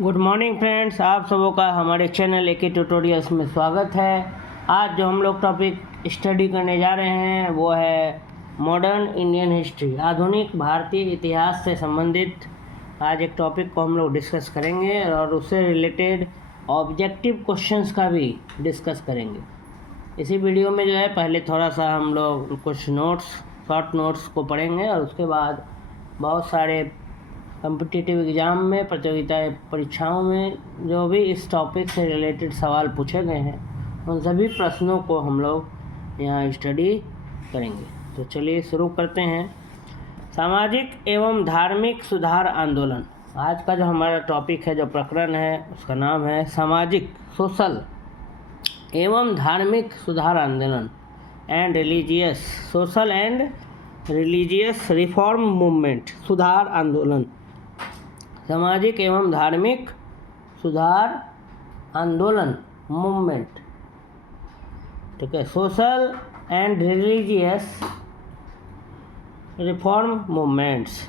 Good morning friends, आप सबों का हमारे चैनल एके ट्यूटोरियल्स में स्वागत है। आज जो हम लोग टॉपिक स्टडी करने जा रहे हैं वो है मॉडर्न इंडियन हिस्ट्री, आधुनिक भारतीय इतिहास से संबंधित आज एक टॉपिक को हम लोग डिस्कस करेंगे और उससे रिलेटेड ऑब्जेक्टिव क्वेश्चंस का भी डिस्कस करेंगे। इसी वीडियो में जो है पहले थोड़ा सा हम लोग कुछ शॉर्ट नोट्स को पढ़ेंगे और उसके बाद बहुत सारे कॉम्पिटिटिव एग्ज़ाम में, प्रतियोगिता परीक्षाओं में जो भी इस टॉपिक से रिलेटेड सवाल पूछे गए हैं उन सभी प्रश्नों को हम लोग यहाँ स्टडी करेंगे। तो चलिए शुरू करते हैं। सामाजिक एवं धार्मिक सुधार आंदोलन। आज का जो हमारा टॉपिक है, जो प्रकरण है, उसका नाम है सामाजिक, सोशल एवं धार्मिक सुधार आंदोलन and religious, social and religious reform movement, सुधार आंदोलन, सामाजिक एवं धार्मिक सुधार आंदोलन मूवमेंट, ठीक है, social and religious reform movements.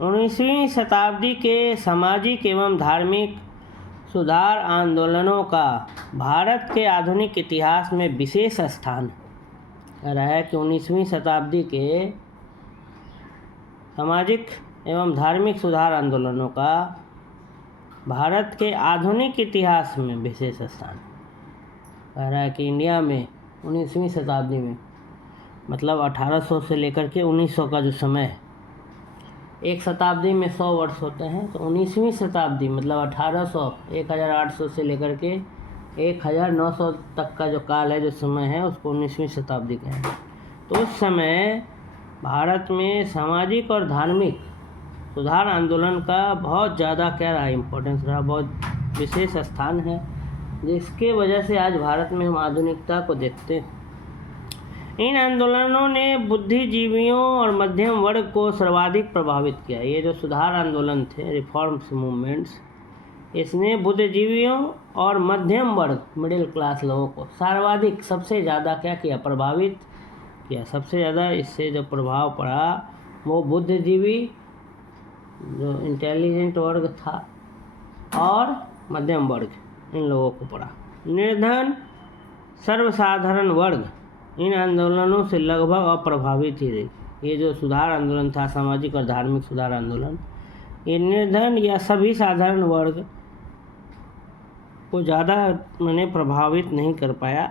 19वीं शताब्दी के सामाजिक एवं धार्मिक सुधार आंदोलनों का भारत के आधुनिक इतिहास में विशेष स्थान रहा है कि 19वीं शताब्दी के सामाजिक एवं धार्मिक सुधार आंदोलनों का भारत के आधुनिक इतिहास में विशेष स्थान कह रहा है कि इंडिया में 19वीं शताब्दी में, मतलब 1800 से लेकर के 1900 का जो समय है, एक शताब्दी में 100 वर्ष होते हैं, तो 19वीं शताब्दी मतलब 1800 से लेकर के 1900 तक का जो काल है, जो समय है, उसको 19वीं शताब्दी कहते हैं। तो उस समय भारत में सामाजिक और धार्मिक सुधार आंदोलन का बहुत ज़्यादा क्या रहा, इम्पोर्टेंस रहा, बहुत विशेष स्थान है, जिसके वजह से आज भारत में हम आधुनिकता को देखते हैं। इन आंदोलनों ने बुद्धिजीवियों और मध्यम वर्ग को सर्वाधिक प्रभावित किया। ये जो सुधार आंदोलन थे, रिफॉर्म्स मूवमेंट्स, इसने बुद्धिजीवियों और मध्यम वर्ग, मिडिल क्लास लोगों को सर्वाधिक, सबसे ज़्यादा क्या किया, प्रभावित किया। सबसे ज़्यादा इससे जो प्रभाव पड़ा वो बुद्धिजीवी, जो इंटेलिजेंट वर्ग था, और मध्यम वर्ग, इन लोगों को पड़ा। निर्धन सर्वसाधारण वर्ग इन आंदोलनों से लगभग अप्रभावित ही रही। ये जो सुधार आंदोलन था, सामाजिक और धार्मिक सुधार आंदोलन, ये निर्धन या सभी साधारण वर्ग को ज़्यादा मैंने प्रभावित नहीं कर पाया।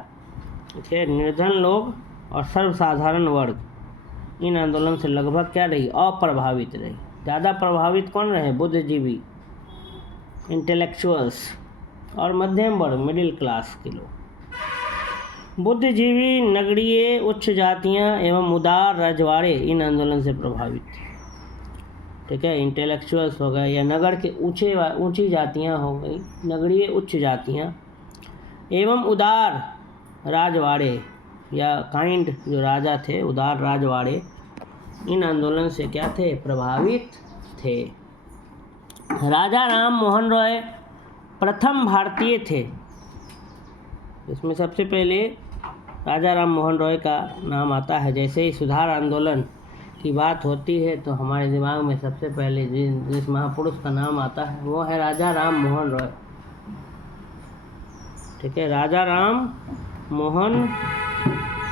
ठीक है, निर्धन लोग और सर्वसाधारण वर्ग इन आंदोलन से लगभग क्या रही, अप्रभावित रही। ज़्यादा प्रभावित कौन रहे, बुद्धिजीवी, इंटेलेक्चुअल्स और मध्यम वर्ग, मिडिल क्लास के लोग। बुद्धिजीवी, नगरीय, उच्च जातियां एवं उदार रजवाड़े इन आंदोलन से प्रभावित थे। ठीक है, इंटेलेक्चुअल्स हो गए या नगर के ऊंची जातियां हो गई, नगरीय उच्च जातियां एवं उदार राजवाड़े या काइंड जो राजा थे, उदार राजवाड़े, इन आंदोलन से क्या थे, प्रभावित थे। राजा राम मोहन रॉय प्रथम भारतीय थे। इसमें सबसे पहले राजा राम मोहन रॉय का नाम आता है। जैसे ही सुधार आंदोलन की बात होती है तो हमारे दिमाग में सबसे पहले जिस महापुरुष का नाम आता है वो है राजा राम मोहन रॉय। ठीक है, राजा राम मोहन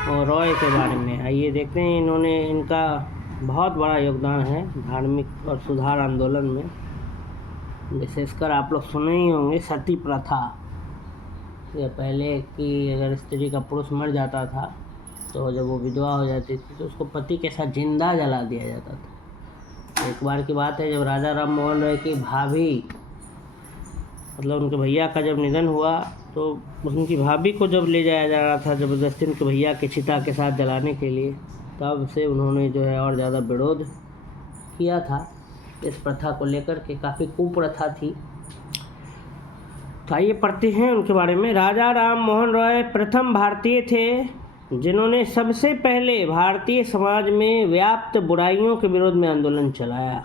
और रॉय के बारे में आइए देखते हैं। इनका बहुत बड़ा योगदान है धार्मिक और सुधार आंदोलन में। विशेषकर आप लोग सुने ही होंगे सती प्रथा, या पहले कि अगर स्त्री का पुरुष मर जाता था तो जब वो विधवा हो जाती थी तो उसको पति के साथ जिंदा जला दिया जाता था। एक बार की बात है, जब राजा राम मोहन रॉय की भाभी, मतलब उनके भैया का जब निधन हुआ तो उनकी भाभी को जब ले जाया जा रहा था ज़बरदस्ती उनके भैया के चिता के साथ जलाने के लिए, तब से उन्होंने जो है और ज़्यादा विरोध किया था इस प्रथा को लेकर के। काफ़ी कुप्रथा थी। तो आइए पढ़ते हैं उनके बारे में। राजा राम मोहन रॉय प्रथम भारतीय थे जिन्होंने सबसे पहले भारतीय समाज में व्याप्त बुराइयों के विरोध में आंदोलन चलाया।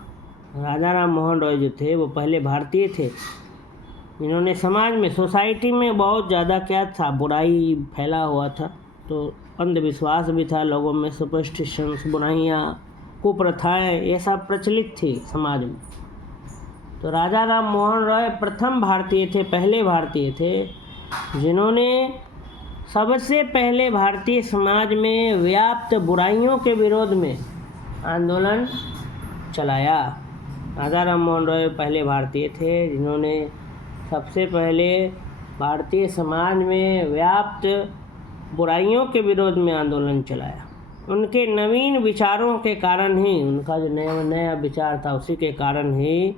राजा राम मोहन रॉय जो थे वो पहले भारतीय थे जिन्होंने समाज में, सोसाइटी में बहुत ज़्यादा क्या था, बुराई फैला हुआ था। तो अंधविश्वास भी था लोगों में, सुपरस्टिशंस, बुराइयाँ, कुप्रथाएँ, ये सब प्रचलित थी समाज में। तो राजा राम मोहन रॉय प्रथम भारतीय थे, पहले भारतीय थे जिन्होंने सबसे पहले भारतीय समाज में व्याप्त बुराइयों के विरोध में आंदोलन चलाया। राजा राम मोहन रॉय पहले भारतीय थे जिन्होंने सबसे पहले भारतीय समाज में व्याप्त बुराइयों के विरोध में आंदोलन चलाया। उनके नवीन विचारों के कारण ही, उनका जो नया नया विचार था उसी के कारण ही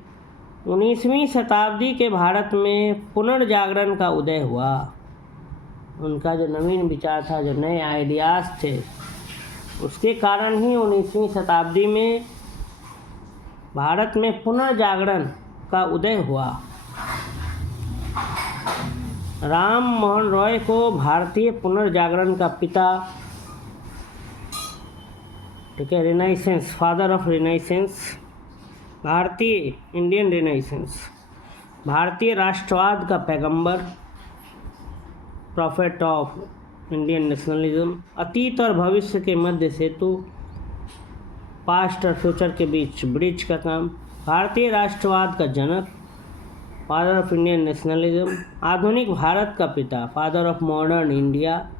19वीं शताब्दी के भारत में पुनर्जागरण का उदय हुआ। उनका जो नवीन विचार था, जो नए आइडियाज़ थे, उसके कारण ही 19वीं शताब्दी में भारत में पुनर्जागरण का उदय हुआ। राम मोहन रॉय को भारतीय पुनर्जागरण का पिता, ठीक है, रिनाइसेंस, फादर ऑफ रिनाइसेंस, भारतीय इंडियन रिनाइसेंस, भारतीय राष्ट्रवाद का पैगंबर, प्रॉफेट ऑफ इंडियन नेशनलिज्म, अतीत और भविष्य के मध्य सेतु, पास्ट और फ्यूचर के बीच ब्रिज का काम, भारतीय राष्ट्रवाद का जनक, फादर ऑफ इंडियन नेशनलिज्म, आधुनिक भारत का पिता, फादर ऑफ मॉडर्न इंडिया,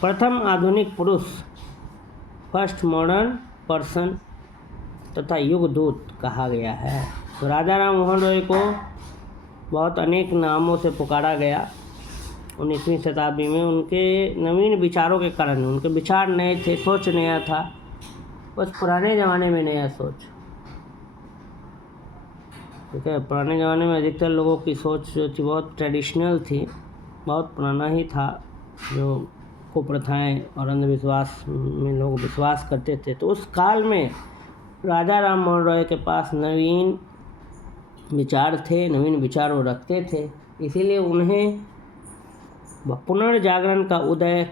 प्रथम आधुनिक पुरुष, फर्स्ट मॉडर्न पर्सन, तथा युगदूत कहा गया है। तो राजा राम मोहन रॉय को बहुत अनेक नामों से पुकारा गया 19वीं शताब्दी में। उनके नवीन विचारों के कारण, उनके विचार नए थे, सोच नया था, बस पुराने ज़माने में नया सोच, ठीक है। पुराने ज़माने में अधिकतर लोगों की सोच जो थी बहुत ट्रेडिशनल थी, बहुत पुराना ही था, जो कुप्रथाएं और अंधविश्वास में लोग विश्वास करते थे। तो उस काल में राजा राम मोहन रॉय के पास नवीन विचार थे, नवीन विचार वो रखते थे, इसीलिए उन्हें पुनर्जागरण का उदय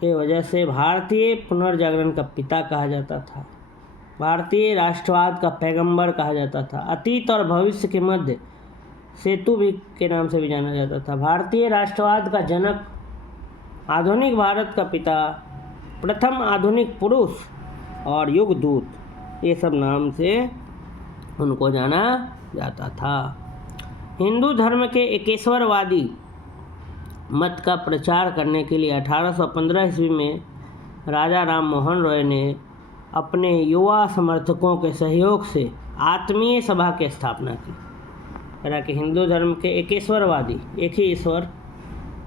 के वजह से भारतीय पुनर्जागरण का पिता कहा जाता था, भारतीय राष्ट्रवाद का पैगंबर कहा जाता था, अतीत और भविष्य के मध्य सेतु भी के नाम से भी जाना जाता था, भारतीय राष्ट्रवाद का जनक, आधुनिक भारत का पिता, प्रथम आधुनिक पुरुष और युगदूत, ये सब नाम से उनको जाना जाता था। हिंदू धर्म के एकेश्वरवादी मत का प्रचार करने के लिए 1815 ईस्वी में राजा राम मोहन रॉय ने अपने युवा समर्थकों के सहयोग से आत्मीय सभा की स्थापना की। हालांकि हिंदू धर्म के एकेश्वरवादी, एक ही ईश्वर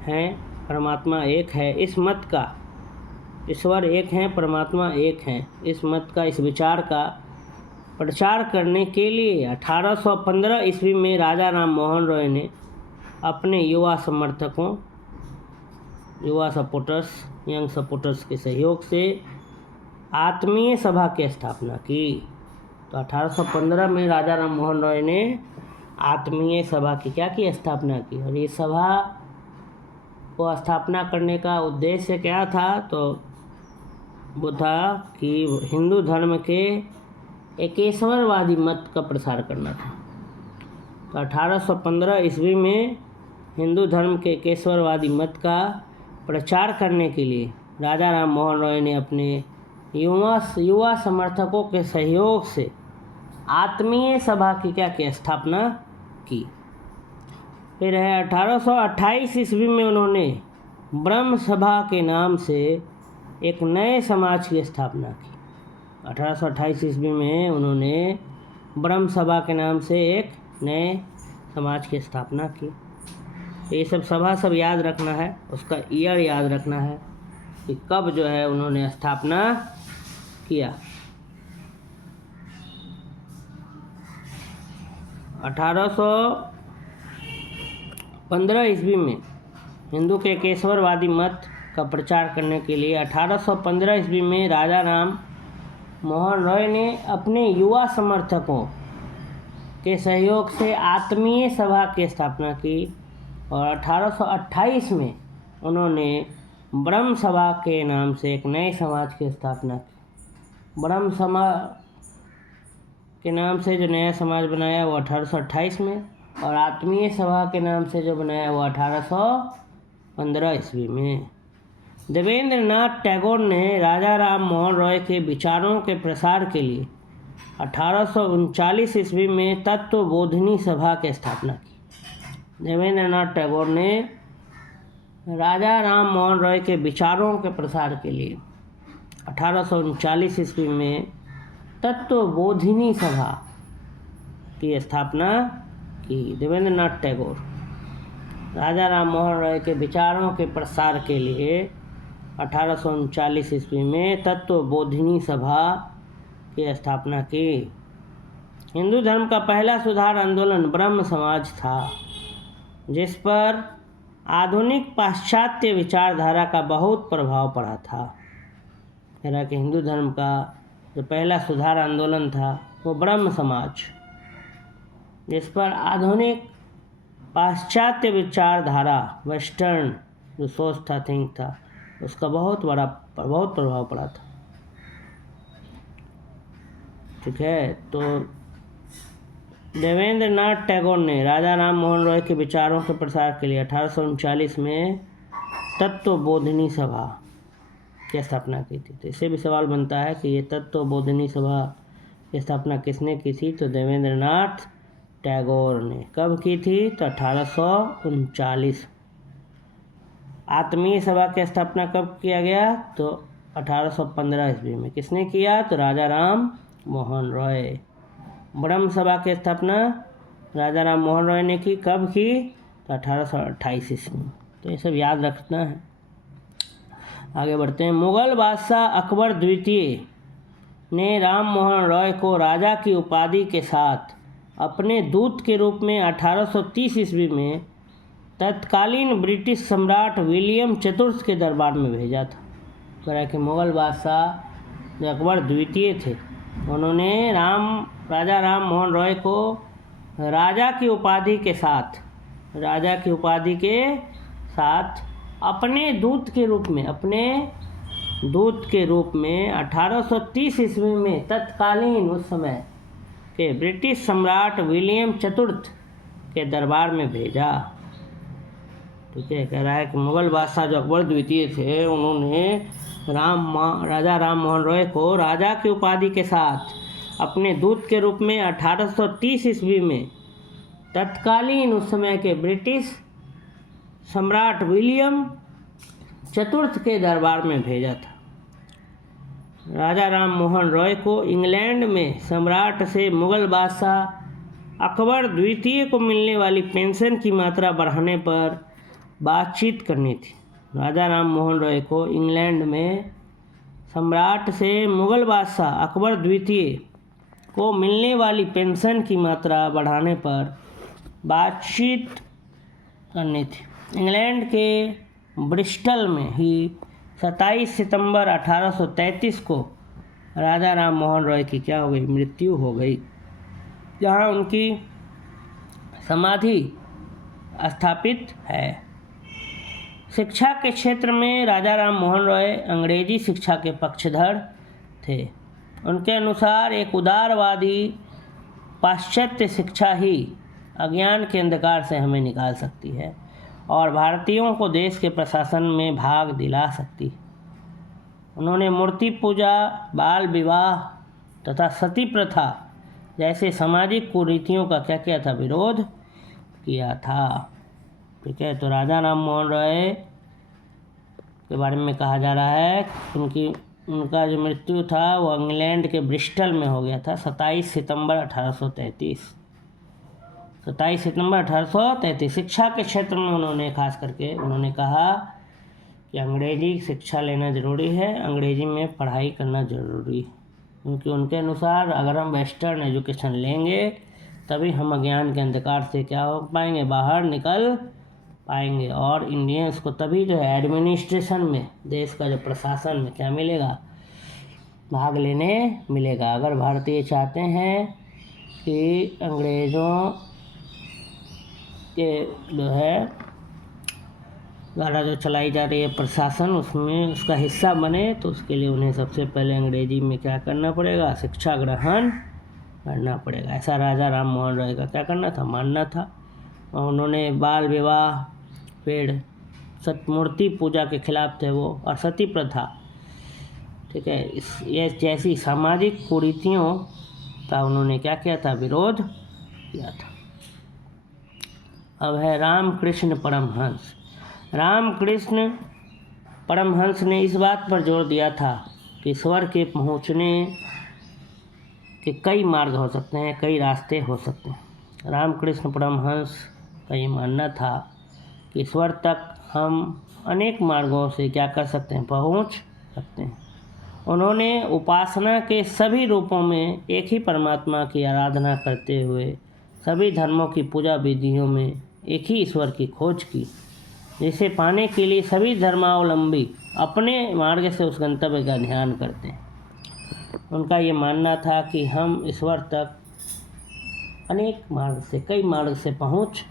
हैं, परमात्मा एक है, इस मत का, ईश्वर एक हैं, परमात्मा एक हैं, इस मत का, इस विचार का प्रचार करने के लिए 1815 ईस्वी में राजा राम मोहन रॉय ने अपने युवा समर्थकों, युवा सपोर्टर्स, यंग सपोर्टर्स के सहयोग से आत्मीय सभा की स्थापना की। तो 1815 में राजा राम मोहन रॉय ने आत्मीय सभा की क्या की, स्थापना की। और ये सभा को स्थापना करने का उद्देश्य क्या था, तो वो था कि हिंदू धर्म के एकेश्वरवादी मत का प्रसार करना था। तो 1815 ईस्वी में हिंदू धर्म के एकेश्वरवादी मत का प्रचार करने के लिए राजा राम मोहन रॉय ने अपने युवा समर्थकों के सहयोग से आत्मीय सभा की क्या की, स्थापना की। फिर है 1828 ईस्वी में उन्होंने ब्रह्म सभा के नाम से एक नए समाज की स्थापना की। 1828 ईस्वी में उन्होंने ब्रह्म सभा के नाम से एक नए समाज की स्थापना की। ये सब सभा सब याद रखना है, उसका ईयर याद रखना है कि कब जो है उन्होंने स्थापना किया। 1815 ईस्वी में हिंदू के एकेश्वरवादी मत का प्रचार करने के लिए 1815 ईस्वी में राजा राम मोहन रॉय ने अपने युवा समर्थकों के सहयोग से आत्मीय सभा की स्थापना की। और 1828 में उन्होंने ब्रह्म सभा के नाम से एक नए समाज की स्थापना की। ब्रह्म समाज के नाम से जो नया समाज बनाया वो 1828 में, और आत्मीय सभा के नाम से जो बनाया वो 1815 ईस्वी में। देवेंद्र नाथ टैगोर ने राजा राम मोहन रॉय के विचारों के प्रसार के लिए 1839 ईस्वी में तत्वबोधिनी सभा की स्थापना की। देवेंद्रनाथ टैगोर ने राजा राम मोहन रॉय के विचारों के प्रसार के लिए 1839 ईस्वी में तत्वबोधिनी सभा की स्थापना की। देवेंद्रनाथ टैगोर राजा राम मोहन रॉय के विचारों के प्रसार के लिए 1839 ईस्वी में तत्वबोधिनी सभा की स्थापना की। हिंदू धर्म का पहला सुधार आंदोलन ब्रह्म समाज था, जिस पर आधुनिक पाश्चात्य विचारधारा का बहुत प्रभाव पड़ा था। कह कि हिंदू धर्म का जो पहला सुधार आंदोलन था वो ब्रह्म समाज, जिस पर आधुनिक पाश्चात्य विचारधारा, वेस्टर्न जो सोच था, थिंक था, उसका बहुत प्रभाव पड़ा था। ठीक है, तो देवेंद्रनाथ टैगोर ने राजा राम मोहन रॉय के विचारों के प्रसार के लिए 1839 में तत्वबोधिनी सभा की स्थापना की थी। तो इससे भी सवाल बनता है कि ये तत्वबोधिनी सभा की स्थापना किसने की थी? तो देवेंद्रनाथ टैगोर ने। कब की थी? तो 1839। आत्मीय सभा की स्थापना कब किया गया? तो 1815 ईस्वी में। किसने किया? तो राजा राम मोहन रॉय। ब्रह्म सभा की स्थापना राजा राम मोहन रॉय ने की। कब की? तो 1828 ईस्वी में। तो ये सब याद रखना है। आगे बढ़ते हैं। मुगल बादशाह अकबर द्वितीय ने राम मोहन रॉय को राजा की उपाधि के साथ अपने दूत के रूप में 1830 ईस्वी में तत्कालीन ब्रिटिश सम्राट विलियम चतुर्थ के दरबार में भेजा था। कह कि मुगल बादशाह जो अकबर द्वितीय थे, उन्होंने राजा राम मोहन रॉय को राजा की उपाधि के साथ अपने दूत के रूप में 1830 ईस्वी में तत्कालीन उस समय के ब्रिटिश सम्राट विलियम चतुर्थ के दरबार में भेजा। ठीक है, कह रहा है कि मुगल बादशाह जो अकबर द्वितीय थे, उन्होंने राजा राम मोहन रॉय को राजा की उपाधि के साथ अपने दूत के रूप में 1830 ईस्वी में तत्कालीन उस समय के ब्रिटिश सम्राट विलियम चतुर्थ के दरबार में भेजा था। राजा राम मोहन रॉय को इंग्लैंड में सम्राट से मुगल बादशाह अकबर द्वितीय को मिलने वाली पेंशन की मात्रा बढ़ाने पर बातचीत करनी थी। राजा राम मोहन रॉय को इंग्लैंड में सम्राट से मुगल बादशाह अकबर द्वितीय को मिलने वाली पेंशन की मात्रा बढ़ाने पर बातचीत करनी थी। इंग्लैंड के ब्रिस्टल में ही 27 सितंबर 1833 को राजा राम मोहन रॉय की क्या हो गई? मृत्यु हो गई, जहाँ उनकी समाधि स्थापित है। शिक्षा के क्षेत्र में राजा राम मोहन रॉय अंग्रेजी शिक्षा के पक्षधर थे। उनके अनुसार एक उदारवादी पाश्चात्य शिक्षा ही अज्ञान के अंधकार से हमें निकाल सकती है और भारतीयों को देश के प्रशासन में भाग दिला सकती है। उन्होंने मूर्ति पूजा, बाल विवाह तथा सती प्रथा जैसे सामाजिक कुरीतियों का क्या किया था? विरोध किया था। ठीक है, तो राजा राम मोहन रॉय के बारे में कहा जा रहा है उनका जो मृत्यु था वो इंग्लैंड के ब्रिस्टल में हो गया था 27 सितंबर 1833। 27 सितंबर 1833। शिक्षा के क्षेत्र में उन्होंने खास करके कहा कि अंग्रेजी शिक्षा लेना ज़रूरी है, अंग्रेजी में पढ़ाई करना ज़रूरी है, क्योंकि उनके अनुसार अगर हम वेस्टर्न एजुकेशन लेंगे तभी हम अज्ञान के अंधकार से क्या हो पाएंगे? बाहर निकल पाएंगे। और इंडियंस को तभी जो है एडमिनिस्ट्रेशन में, देश का जो प्रशासन में क्या मिलेगा? भाग लेने मिलेगा। अगर भारतीय चाहते हैं कि अंग्रेज़ों के जो है द्वारा जो चलाई जा रही है प्रशासन, उसमें उसका हिस्सा बने, तो उसके लिए उन्हें सबसे पहले अंग्रेजी में क्या करना पड़ेगा? शिक्षा ग्रहण करना पड़ेगा। ऐसा राजा राम मोहन रॉय का क्या करना था? मानना था। और उन्होंने बाल विवाह, फिर मूर्ति पूजा के खिलाफ थे वो, और सती प्रथा, ठीक है, ये जैसी सामाजिक कुरीतियों का उन्होंने क्या किया था, विरोध किया था। अब है रामकृष्ण परमहंस। रामकृष्ण परमहंस ने इस बात पर जोर दिया था कि ईश्वर के पहुँचने के कई मार्ग हो सकते हैं, कई रास्ते हो सकते हैं। रामकृष्ण परमहंस का ये मानना था कि ईश्वर तक हम अनेक मार्गों से क्या कर सकते हैं, पहुँच सकते हैं। उन्होंने उपासना के सभी रूपों में एक ही परमात्मा की आराधना करते हुए सभी धर्मों की पूजा विधियों में एक ही ईश्वर की खोज की, जिसे पाने के लिए सभी धर्मावलंबी अपने मार्ग से उस गंतव्य का ध्यान करते हैं। उनका ये मानना था कि हम ईश्वर तक अनेक मार्ग से, कई मार्ग से पहुंच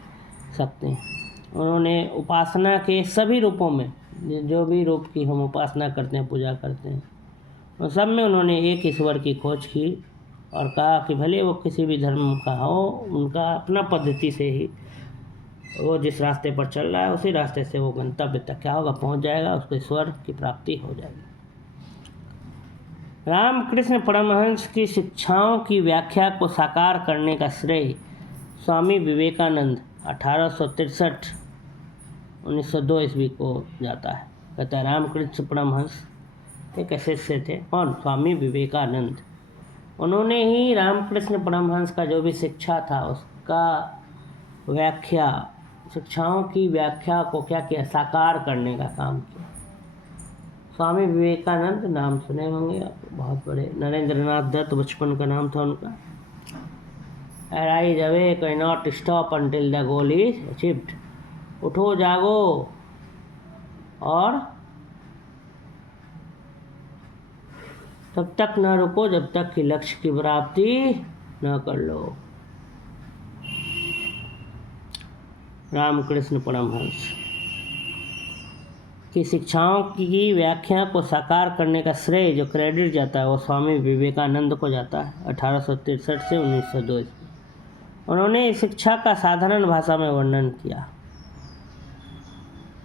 सकते हैं। उन्होंने उपासना के सभी रूपों में, जो भी रूप की हम उपासना करते हैं, पूजा करते हैं, उन सब में उन्होंने एक ईश्वर की खोज की और कहा कि भले वो किसी भी धर्म का हो, उनका अपना पद्धति से ही वो जिस रास्ते पर चल रहा है उसी रास्ते से वो गंतव्य तक क्या होगा, पहुंच जाएगा, उसको ईश्वर की प्राप्ति हो जाएगी। रामकृष्ण परमहंस की शिक्षाओं की व्याख्या को साकार करने का श्रेय स्वामी विवेकानंद 1863-1902 ईस्वी को जाता है। कहता है रामकृष्ण परमहंस एक ऐसे से थे, कौन, स्वामी विवेकानंद। उन्होंने ही रामकृष्ण परमहंस का जो भी शिक्षा था उसका व्याख्या, शिक्षाओं की व्याख्या को क्या किया, साकार करने का काम किया। स्वामी विवेकानंद नाम सुने होंगे आप, बहुत बड़े। नरेंद्रनाथ दत्त बचपन का नाम था उनका। Arise awake, cannot stop until the goal is achieved। उठो जागो और तब तक न रुको जब तक कि लक्ष्य की प्राप्ति न कर लो। रामकृष्ण परमहंस की शिक्षाओं की व्याख्या को साकार करने का श्रेय, जो क्रेडिट जाता है, वो स्वामी विवेकानंद को जाता है 1863 से 1902 ईस्वी। उन्होंने इस शिक्षा का साधारण भाषा में वर्णन किया।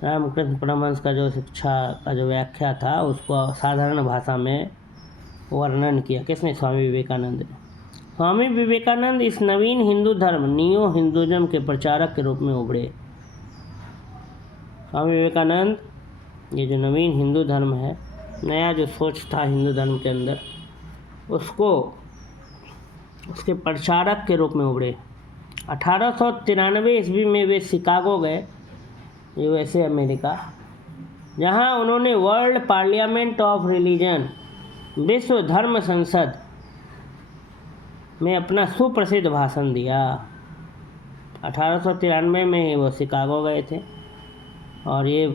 रामकृष्ण परमहंस का जो शिक्षा का जो व्याख्या था उसको साधारण भाषा में वर्णन किया। किसने, स्वामी विवेकानंद ने। स्वामी विवेकानंद इस नवीन हिंदू धर्म, नियो हिंदुइज्म के प्रचारक के रूप में उभरे। स्वामी विवेकानंद ये जो नवीन हिंदू धर्म है, नया जो सोच था हिंदू धर्म के अंदर, उसको उसके प्रचारक के रूप में उभरे। 1893 ईस्वी में वे शिकागो गए, USA अमेरिका, जहां उन्होंने वर्ल्ड पार्लियामेंट ऑफ रिलीजन, विश्व धर्म संसद में अपना सुप्रसिद्ध भाषण दिया। 1893 में ही वो शिकागो गए थे और ये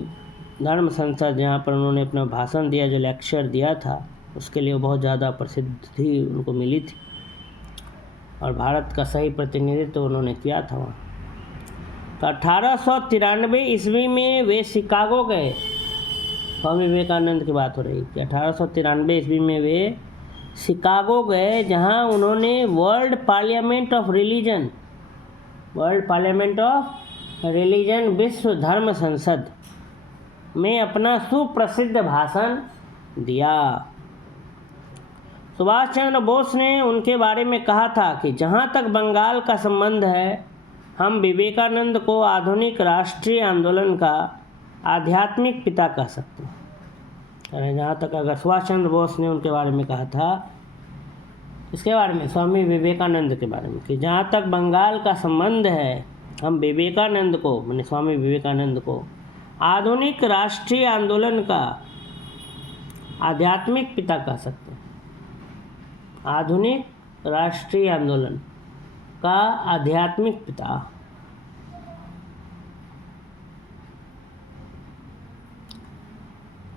धर्म संसद जहाँ पर उन्होंने अपना भाषण दिया, जो लेक्चर दिया था, उसके लिए बहुत ज़्यादा प्रसिद्धि उनको मिली थी और भारत का सही प्रतिनिधित्व उन्होंने किया था वहाँ। तो 1893 ईस्वी में वे शिकागो गए। स्वामी विवेकानंद की बात हो रही कि 1893 ईस्वी में वे शिकागो गए, जहाँ उन्होंने वर्ल्ड पार्लियामेंट ऑफ रिलीजन, विश्व धर्म संसद में अपना सुप्रसिद्ध भाषण दिया। सुभाष चंद्र बोस ने उनके बारे में कहा था कि जहाँ तक बंगाल का संबंध है, हम विवेकानंद को आधुनिक राष्ट्रीय आंदोलन का आध्यात्मिक पिता कह सकते हैं। जहाँ तक अगर सुभाष चंद्र बोस ने उनके बारे में कहा था, इसके बारे में, स्वामी विवेकानंद के बारे में, कि जहाँ तक बंगाल का संबंध है, हम विवेकानंद को, माने स्वामी विवेकानंद को आधुनिक राष्ट्रीय आंदोलन का आध्यात्मिक पिता कह सकते हैं। आधुनिक राष्ट्रीय आंदोलन का आध्यात्मिक पिता।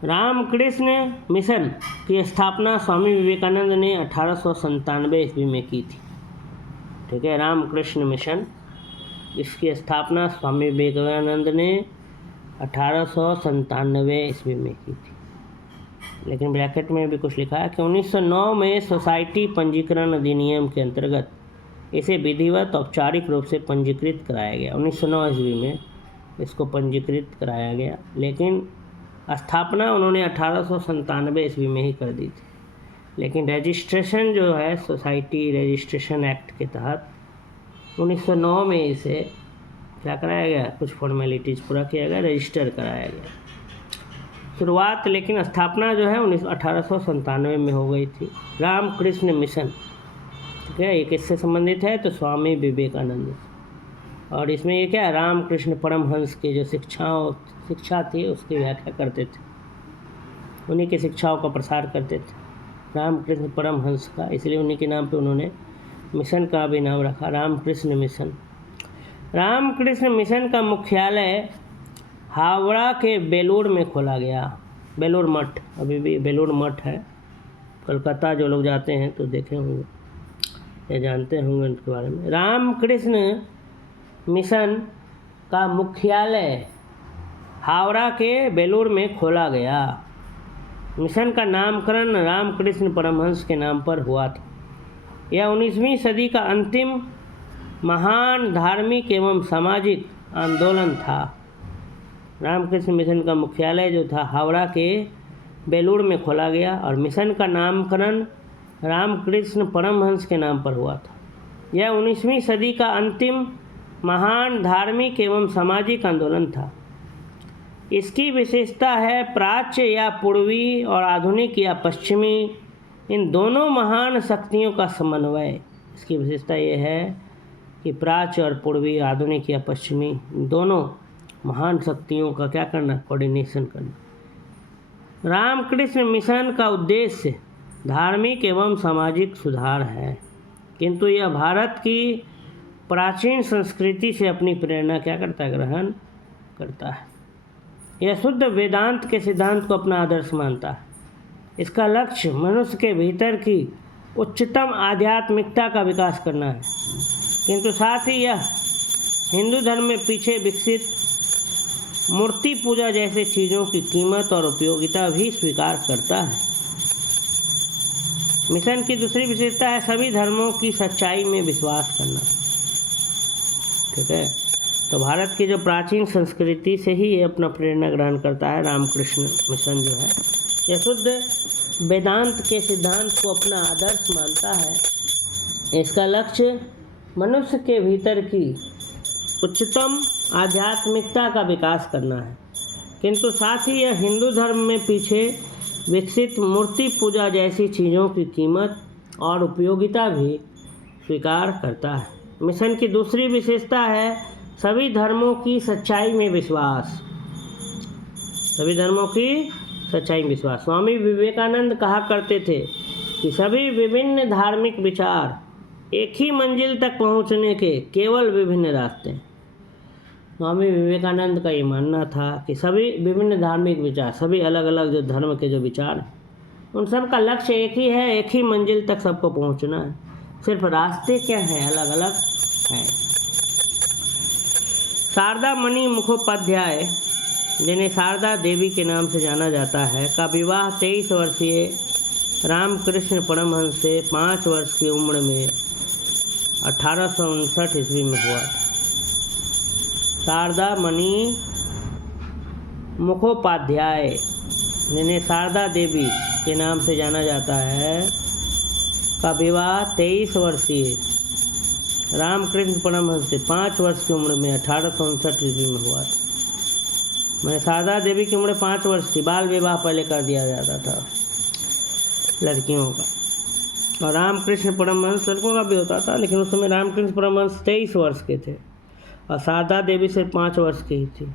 रामकृष्ण मिशन की स्थापना स्वामी विवेकानंद ने 1897 ईस्वी में की थी। ठीक है, रामकृष्ण मिशन, इसकी स्थापना स्वामी विवेकानंद ने 1897 ईस्वी में की थी। लेकिन ब्रैकेट में भी कुछ लिखा है कि 1909 में सोसाइटी पंजीकरण अधिनियम के अंतर्गत इसे विधिवत औपचारिक रूप से पंजीकृत कराया गया। 1909 ईस्वी में इसको पंजीकृत कराया गया, लेकिन स्थापना उन्होंने 1897 ईस्वी में ही कर दी थी। लेकिन रजिस्ट्रेशन जो है सोसाइटी रजिस्ट्रेशन एक्ट के तहत 1909 में इसे क्या कराया गया, कुछ फॉर्मेलिटीज़ पूरा किया गया, रजिस्टर कराया गया। शुरुआत लेकिन स्थापना जो है 1897 में हो गई थी। रामकृष्ण मिशन, ठीक है, ये किससे संबंधित है, तो स्वामी विवेकानंद। और इसमें ये क्या है, रामकृष्ण परमहंस की जो शिक्षा थी उसकी व्याख्या करते थे, उन्हीं की शिक्षाओं का प्रसार करते थे, रामकृष्ण परमहंस का, इसलिए उन्हीं के नाम पे उन्होंने मिशन का भी नाम रखा, रामकृष्ण मिशन। रामकृष्ण मिशन का मुख्यालय हावड़ा के बेलूर में खोला गया। बेलूर मठ, अभी भी बेलूर मठ है कलकत्ता, जो लोग जाते हैं तो देखे होंगे या जानते होंगे उनके बारे में। रामकृष्ण मिशन का मुख्यालय हावड़ा के बेलूर में खोला गया। मिशन का नामकरण रामकृष्ण परमहंस के नाम पर हुआ था। यह 19वीं सदी का अंतिम महान धार्मिक एवं सामाजिक आंदोलन था। रामकृष्ण मिशन का मुख्यालय जो था हावड़ा के बेलूर में खोला गया और मिशन का नामकरण रामकृष्ण परमहंस के नाम पर हुआ था। यह 19वीं सदी का अंतिम महान धार्मिक एवं सामाजिक आंदोलन था। इसकी विशेषता है प्राच्य या पूर्वी और आधुनिक या पश्चिमी, इन दोनों महान शक्तियों का समन्वय। इसकी विशेषता ये है कि प्राच्य और पूर्वी, आधुनिक या पश्चिमी, दोनों महान शक्तियों का क्या करना, कोऑर्डिनेशन करना। रामकृष्ण मिशन का उद्देश्य धार्मिक एवं सामाजिक सुधार है, किंतु यह भारत की प्राचीन संस्कृति से अपनी प्रेरणा क्या करता है, ग्रहण करता है। यह शुद्ध वेदांत के सिद्धांत को अपना आदर्श मानता है। इसका लक्ष्य मनुष्य के भीतर की उच्चतम आध्यात्मिकता का विकास करना है, किंतु साथ ही यह हिंदू धर्म में पीछे विकसित मूर्ति पूजा जैसे चीज़ों की कीमत और उपयोगिता भी स्वीकार करता है। मिशन की दूसरी विशेषता है सभी धर्मों की सच्चाई में विश्वास करना, ठीक है। तो भारत की जो प्राचीन संस्कृति से ही ये अपना प्रेरणा ग्रहण करता है। रामकृष्ण मिशन जो है यह शुद्ध वेदांत के सिद्धांत को अपना आदर्श मानता है। इसका लक्ष्य मनुष्य के भीतर की उच्चतम आध्यात्मिकता का विकास करना है, किंतु साथ ही यह हिंदू धर्म में पीछे विकसित मूर्ति पूजा जैसी चीज़ों की कीमत और उपयोगिता भी स्वीकार करता है। मिशन की दूसरी विशेषता है सभी धर्मों की सच्चाई में विश्वास। सभी धर्मों की सच्चाई में विश्वास। स्वामी विवेकानंद कहा करते थे कि सभी विभिन्न धार्मिक विचार एक ही मंजिल तक पहुंचने के केवल विभिन्न रास्ते। स्वामी विवेकानंद का ये मानना था कि सभी विभिन्न धार्मिक विचार, सभी अलग अलग जो धर्म के जो विचार हैं, उन सब का लक्ष्य एक ही है, एक ही मंजिल तक सबको पहुंचना है, सिर्फ रास्ते क्या हैं, अलग अलग हैं। शारदा मणि मुखोपाध्याय, जिन्हें शारदा देवी के नाम से जाना जाता है, का विवाह 23 वर्षीय रामकृष्ण परमहंस से 5 वर्ष की उम्र में 1859 ईस्वी में हुआ। शारदा मणि मुखोपाध्याय, जिन्हें शारदा देवी के नाम से जाना जाता है, का विवाह 23 वर्षीय रामकृष्ण परमहंस से 5 वर्ष की उम्र में 1859 ईस्वी में हुआ था। मैंने शारदा देवी की उम्र 5 वर्ष थी, बाल विवाह पहले कर दिया जाता था लड़कियों का, और रामकृष्ण परमहंस लड़कों का भी होता था, लेकिन उस समय रामकृष्ण परमहंस 23 वर्ष के थे और शारदा देवी सिर्फ 5 वर्ष की ही थी।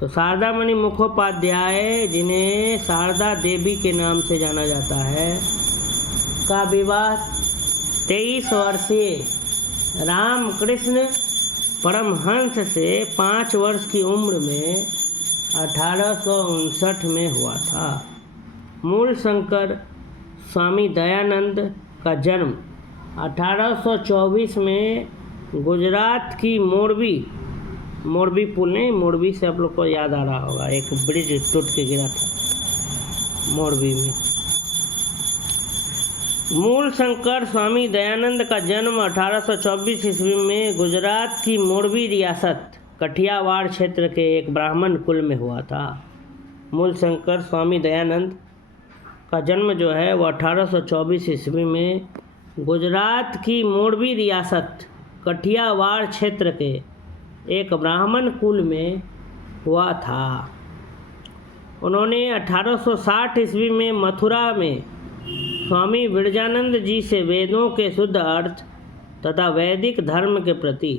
तो शारदा मणि मुखोपाध्याय, जिन्हें शारदा देवी के नाम से जाना जाता है, का विवाह 23 वर्षीय रामकृष्ण परमहंस से 5 वर्ष की उम्र में 1859 में हुआ था। मूल शंकर स्वामी दयानंद का जन्म 1824 में गुजरात की मोरबी पुल, नहीं, मोरबी से आप लोग को याद आ रहा होगा, एक ब्रिज टूट के गिरा था मोरबी में। मूल शंकर स्वामी दयानंद का जन्म 1824 ईस्वी में गुजरात की मोरबी रियासत कठियावाड़ क्षेत्र के एक ब्राह्मण कुल में हुआ था। मूल शंकर स्वामी दयानंद का जन्म जो है वो 1824 ईस्वी में गुजरात की मोरबी रियासत कठियावाड़ क्षेत्र के एक ब्राह्मण कुल में हुआ था। उन्होंने 1860 ईस्वी में मथुरा में स्वामी विरजानंद जी से वेदों के शुद्ध अर्थ तथा वैदिक धर्म के प्रति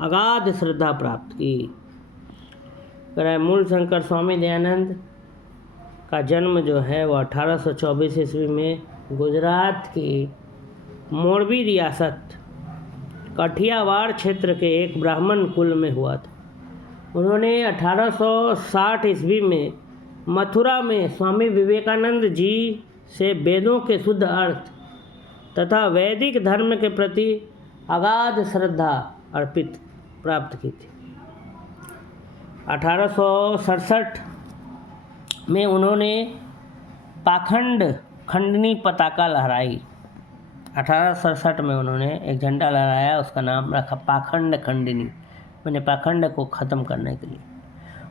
अगाध श्रद्धा प्राप्त की। मूल शंकर स्वामी दयानंद का जन्म जो है वो 1824 ईस्वी में गुजरात की मोरबी रियासत कठियावाड़ क्षेत्र के एक ब्राह्मण कुल में हुआ था। उन्होंने 1860 ईस्वी में मथुरा में स्वामी विवेकानंद जी से वेदों के शुद्ध अर्थ तथा वैदिक धर्म के प्रति अगाध श्रद्धा प्राप्त की थी। 1867 में उन्होंने पाखंड खंडनी पताका लहराई। 1867 में उन्होंने एक झंडा लहराया, उसका नाम रखा पाखंड खंडनी, मैंने पाखंड को ख़त्म करने के लिए।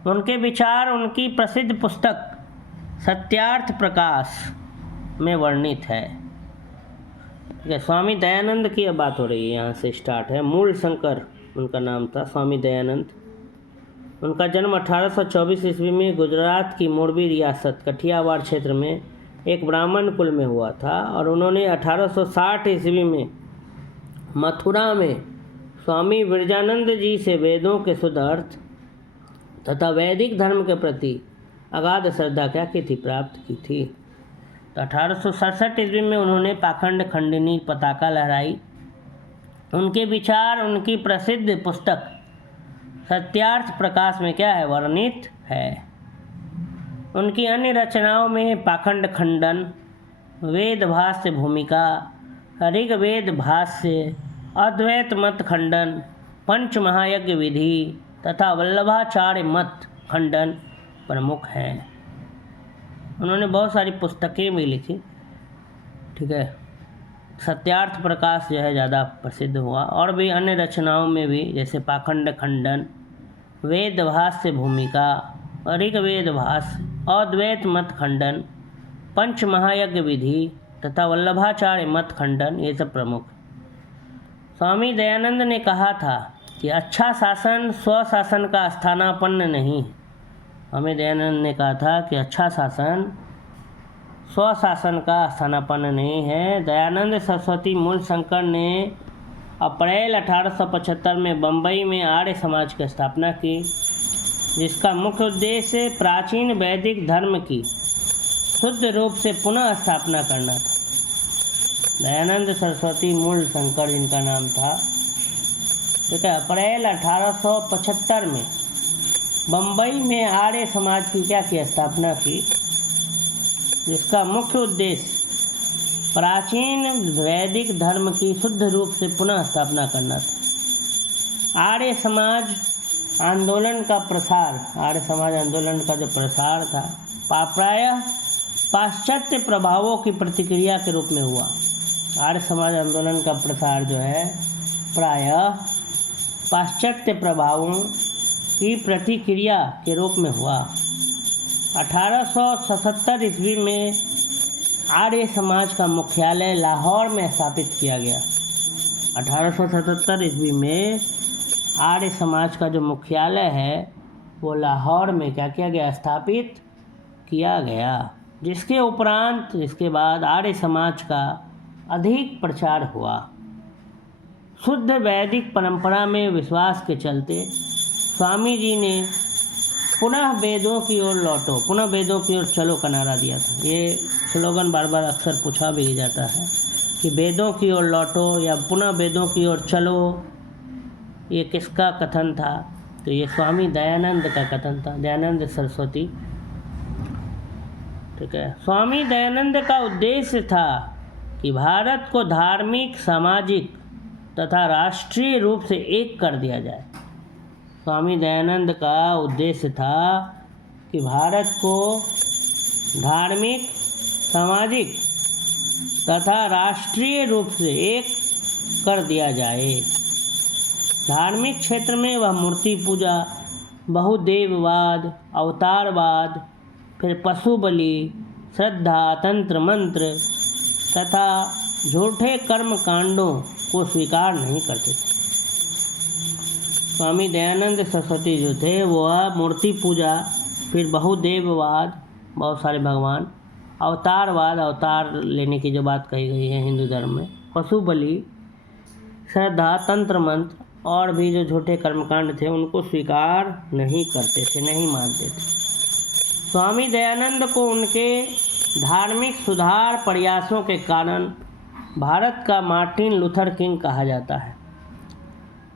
उनके विचार उनकी प्रसिद्ध पुस्तक सत्यार्थ प्रकाश में वर्णित है। ठीक है, स्वामी दयानंद की अब बात हो रही है, यहाँ से स्टार्ट है। मूल शंकर उनका नाम था, स्वामी दयानंद। उनका जन्म 1824 ईस्वी में गुजरात की मोरबी रियासत कठियावाड़ क्षेत्र में एक ब्राह्मण कुल में हुआ था और उन्होंने 1860 ईस्वी में मथुरा में स्वामी विरजानंद जी से वेदों के शुद्ध अर्थ तथा वैदिक धर्म के प्रति अगाध श्रद्धा प्राप्त की थी। तो 1867 ईस्वी में उन्होंने पाखंड खंडनी पताका लहराई। उनके विचार उनकी प्रसिद्ध पुस्तक सत्यार्थ प्रकाश में क्या है, वर्णित है। उनकी अन्य रचनाओं में पाखंड खंडन, वेद भाष्य भूमिका, ऋग्वेद भाष्य, अद्वैत मत खंडन, पंच महायज्ञ विधि तथा वल्लभाचार्य मत खंडन प्रमुख हैं। उन्होंने बहुत सारी पुस्तकें भी लिखी। ठीक है, सत्यार्थ प्रकाश जो है ज़्यादा प्रसिद्ध हुआ, और भी अन्य रचनाओं में भी जैसे पाखंड खंडन, वेद भाष्य भूमिका, ऋग्वेद भाष्य, अद्वैत मत खंडन, पंच महायज्ञ विधि तथा वल्लभाचार्य मत खंडन, ये सब प्रमुख। स्वामी दयानंद ने कहा था कि अच्छा शासन स्वशासन का स्थानापन्न नहीं। स्वामी दयानंद ने कहा था कि अच्छा शासन स्वशासन का स्थानापन्न नहीं है। दयानंद सरस्वती मूल शंकर ने अप्रैल 1875 में बम्बई में आर्य समाज की स्थापना की, जिसका मुख्य उद्देश्य प्राचीन वैदिक धर्म की शुद्ध रूप से पुनः स्थापना करना था। दयानंद सरस्वती मूल शंकर जिनका नाम था, ठीक है, अप्रैल 1875 में बम्बई में आर्य समाज की स्थापना की, जिसका मुख्य उद्देश्य प्राचीन वैदिक धर्म की शुद्ध रूप से पुनः स्थापना करना था। आर्य समाज आंदोलन का प्रसार, आर्य समाज आंदोलन का जो प्रसार था प्रायः पाश्चात्य प्रभावों की प्रतिक्रिया के रूप में हुआ। आर्य समाज आंदोलन का प्रसार जो है प्रायः पाश्चात्य प्रभावों की प्रतिक्रिया के रूप में हुआ। 1877 ईस्वी में आर्य समाज का मुख्यालय लाहौर में स्थापित किया गया। 1877 ईस्वी में आर्य समाज का जो मुख्यालय है वो लाहौर में क्या किया गया, स्थापित किया गया, जिसके उपरांत इसके बाद आर्य समाज का अधिक प्रचार हुआ। शुद्ध वैदिक परंपरा में विश्वास के चलते स्वामी जी ने पुनः वेदों की ओर लौटो, पुनः वेदों की ओर चलो का नारा दिया था। ये स्लोगन बार बार अक्सर पूछा भी जाता है कि वेदों की ओर लौटो या पुनः वेदों की ओर चलो, ये किसका कथन था? तो ये स्वामी दयानंद का कथन था, दयानंद सरस्वती। ठीक है, स्वामी दयानंद का उद्देश्य था कि भारत को धार्मिक, सामाजिक तथा राष्ट्रीय रूप से एक कर दिया जाए। स्वामी दयानंद का उद्देश्य था कि भारत को धार्मिक, सामाजिक तथा राष्ट्रीय रूप से एक कर दिया जाए। धार्मिक क्षेत्र में वह मूर्ति पूजा, बहुदेववाद, अवतारवाद, फिर पशु बलि, श्रद्धा, तंत्र मंत्र तथा झूठे कर्म कांडों को स्वीकार नहीं करते थे। स्वामी दयानंद सरस्वती जो थे वह मूर्ति पूजा, फिर बहुदेववाद, बहुत सारे भगवान, अवतारवाद, अवतार लेने की जो बात कही गई है हिंदू धर्म में, पशु बलि, श्रद्धा, तंत्र मंत्र और भी जो झूठे कर्मकांड थे उनको स्वीकार नहीं करते थे, नहीं मानते थे। स्वामी दयानंद को उनके धार्मिक सुधार प्रयासों के कारण भारत का मार्टिन लूथर किंग कहा जाता है।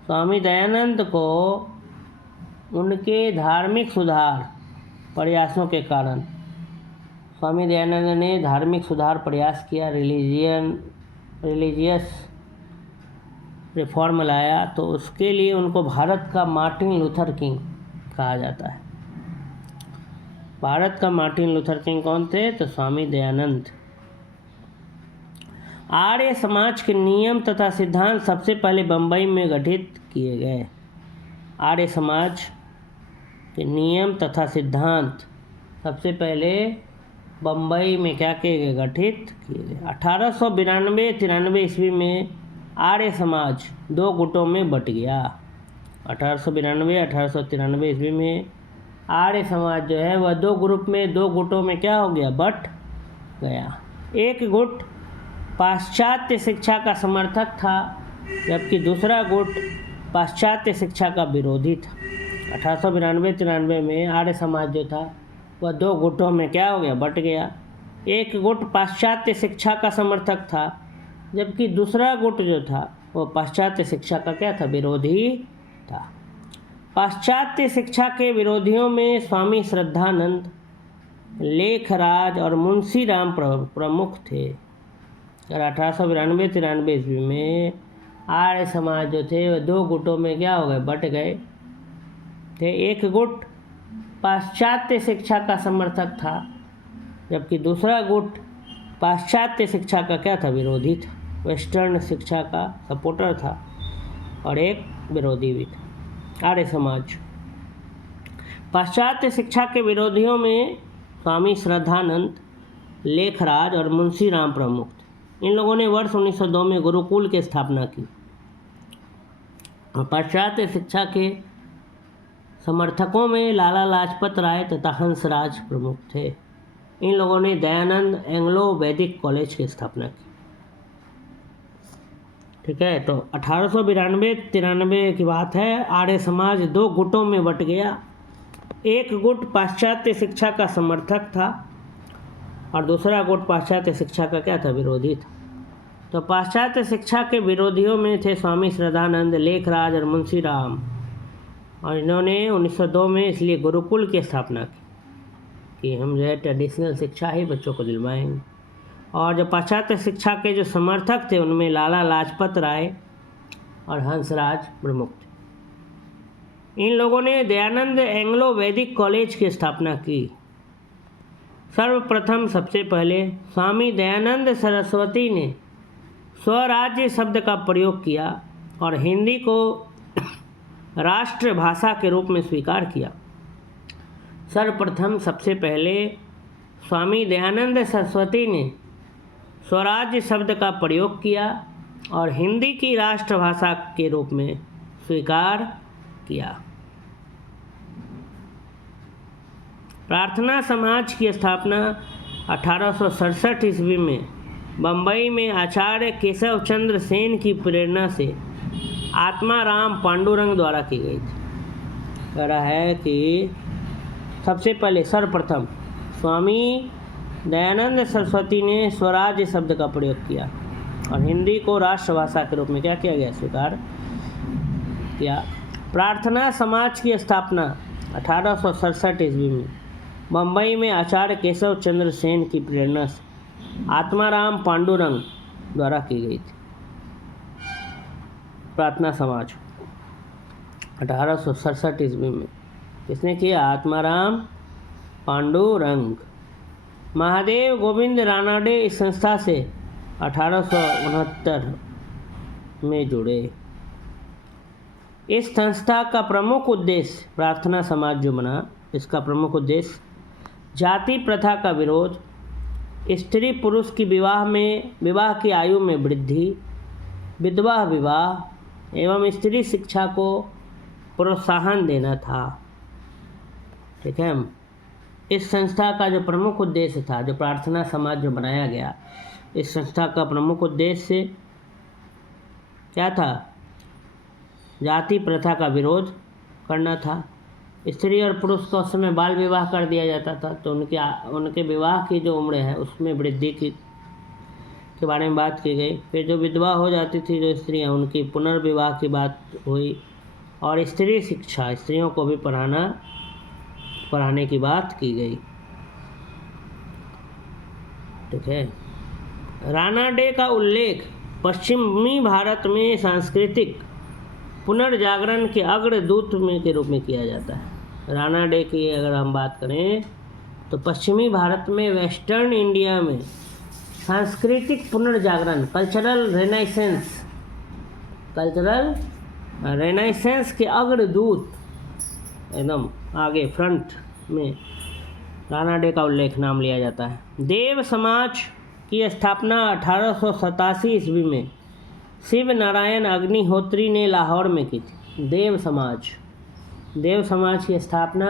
स्वामी दयानंद को उनके धार्मिक सुधार प्रयासों के कारण, स्वामी दयानंद ने धार्मिक सुधार प्रयास किया, रिलीजियस रिफॉर्म लाया, तो उसके लिए उनको भारत का मार्टिन लूथर किंग कहा जाता है। भारत का मार्टिन लूथर किंग कौन थे? तो स्वामी दयानंद। आर्य समाज के नियम तथा सिद्धांत सबसे पहले बम्बई में गठित किए गए। आर्य समाज के नियम तथा सिद्धांत सबसे पहले बम्बई में क्या किए गए? गठित किए गए। 1892-93 ईस्वी में आर्य समाज दो गुटों में बट गया। 1892-1893 ईस्वी में आर्य समाज जो है वह दो गुटों में क्या हो गया? बट गया। एक गुट पाश्चात्य शिक्षा का समर्थक था, जबकि दूसरा गुट पाश्चात्य शिक्षा का विरोधी था। 1892-93 में आर्य समाज जो था वह दो गुटों में क्या हो गया? बट गया। एक गुट पाश्चात्य शिक्षा का समर्थक था, जबकि दूसरा गुट जो था वो पाश्चात्य शिक्षा का क्या था? विरोधी था। पाश्चात्य शिक्षा के विरोधियों में स्वामी श्रद्धानंद, लेखराज और मुंशी राम प्रमुख थे। और 1892-93 ईस्वी में आर्य समाज जो थे वह दो गुटों में क्या हो गए? बट गए थे। एक गुट पाश्चात्य शिक्षा का समर्थक था, जबकि दूसरा गुट पाश्चात्य शिक्षा का क्या था? विरोधी था। वेस्टर्न शिक्षा का सपोर्टर था और एक विरोधी भी था। आर्य समाज। पाश्चात्य शिक्षा के विरोधियों में स्वामी श्रद्धानंद, लेखराज और मुंशी राम प्रमुख थे। इन लोगों ने वर्ष 1902 में गुरुकुल की स्थापना की। पाश्चात्य शिक्षा के समर्थकों में लाला लाजपत राय तथा हंसराज प्रमुख थे। इन लोगों ने दयानंद एंग्लो वैदिक कॉलेज की स्थापना की। ठीक है, तो 1892-93 की बात है। आर्य समाज दो गुटों में बट गया। एक गुट पाश्चात्य शिक्षा का समर्थक था और दूसरा गुट पाश्चात्य शिक्षा का क्या था? विरोधी था। तो पाश्चात्य शिक्षा के विरोधियों में थे स्वामी श्रद्धानंद, लेखराज और मुंशी राम, और इन्होंने 1902 में इसलिए गुरुकुल की स्थापना की कि हम जो है ट्रेडिशनल शिक्षा ही बच्चों को दिलवाएंगे। और जो पाश्चात्य शिक्षा के जो समर्थक थे उनमें लाला लाजपत राय और हंसराज प्रमुख थे। इन लोगों ने दयानंद एंग्लो वैदिक कॉलेज की स्थापना की। सर्वप्रथम सबसे पहले स्वामी दयानंद सरस्वती ने स्वराज्य शब्द का प्रयोग किया और हिंदी को राष्ट्रभाषा के रूप में स्वीकार किया। सर्वप्रथम सबसे पहले स्वामी दयानंद सरस्वती ने स्वराज्य शब्द का प्रयोग किया और हिंदी की राष्ट्रभाषा के रूप में स्वीकार किया। प्रार्थना समाज की स्थापना 1867 ईस्वी में बम्बई में आचार्य केशव चंद्र सेन की प्रेरणा से आत्माराम पांडुरंग द्वारा की गई थी। कह रहा है कि सबसे पहले सर्वप्रथम स्वामी दयानंद सरस्वती ने स्वराज्य शब्द का प्रयोग किया और हिंदी को राष्ट्रभाषा के रूप में क्या किया गया? स्वीकार किया। प्रार्थना समाज की स्थापना 1867 ईस्वी में बम्बई में आचार्य केशव चंद्र सेन की प्रेरणा से आत्माराम पांडुरंग द्वारा की गई थी। प्रार्थना समाज 1867 ईस्वी में किसने किया? आत्माराम पांडुरंग। महादेव गोविंद रानाडे इस संस्था से 1869 में जुड़े। इस संस्था का प्रमुख उद्देश्य, प्रार्थना समाज जो बना, इसका प्रमुख उद्देश्य जाति प्रथा का विरोध, स्त्री पुरुष की विवाह की आयु में वृद्धि, विधवा विवाह एवं स्त्री शिक्षा को प्रोत्साहन देना था। ठीक है। इस संस्था का जो प्रमुख उद्देश्य था, जो प्रार्थना समाज जो बनाया गया, इस संस्था का प्रमुख उद्देश्य क्या था? जाति प्रथा का विरोध करना था। स्त्री और पुरुष को उस समय बाल विवाह कर दिया जाता था, तो उनके विवाह की जो उम्र है उसमें वृद्धि के बारे में बात की गई। फिर जो विधवा हो जाती थी जो स्त्रियां, उनकी पुनर्विवाह की बात हुई। और स्त्री शिक्षा, स्त्रियों को भी पढ़ाने की बात की गई। ठीक है। राणा डे का उल्लेख पश्चिमी भारत में सांस्कृतिक पुनर्जागरण के अग्रदूत के रूप में किया जाता है। राणा डे की अगर हम बात करें तो पश्चिमी भारत में, वेस्टर्न इंडिया में सांस्कृतिक पुनर्जागरण, कल्चरल रेनाइसेंस के अग्रदूत, एकदम आगे फ्रंट में राणा डे का उल्लेख नाम लिया जाता है। देव समाज की स्थापना 1887 ईस्वी में शिव नारायण अग्निहोत्री ने लाहौर में की थी। देव समाज की स्थापना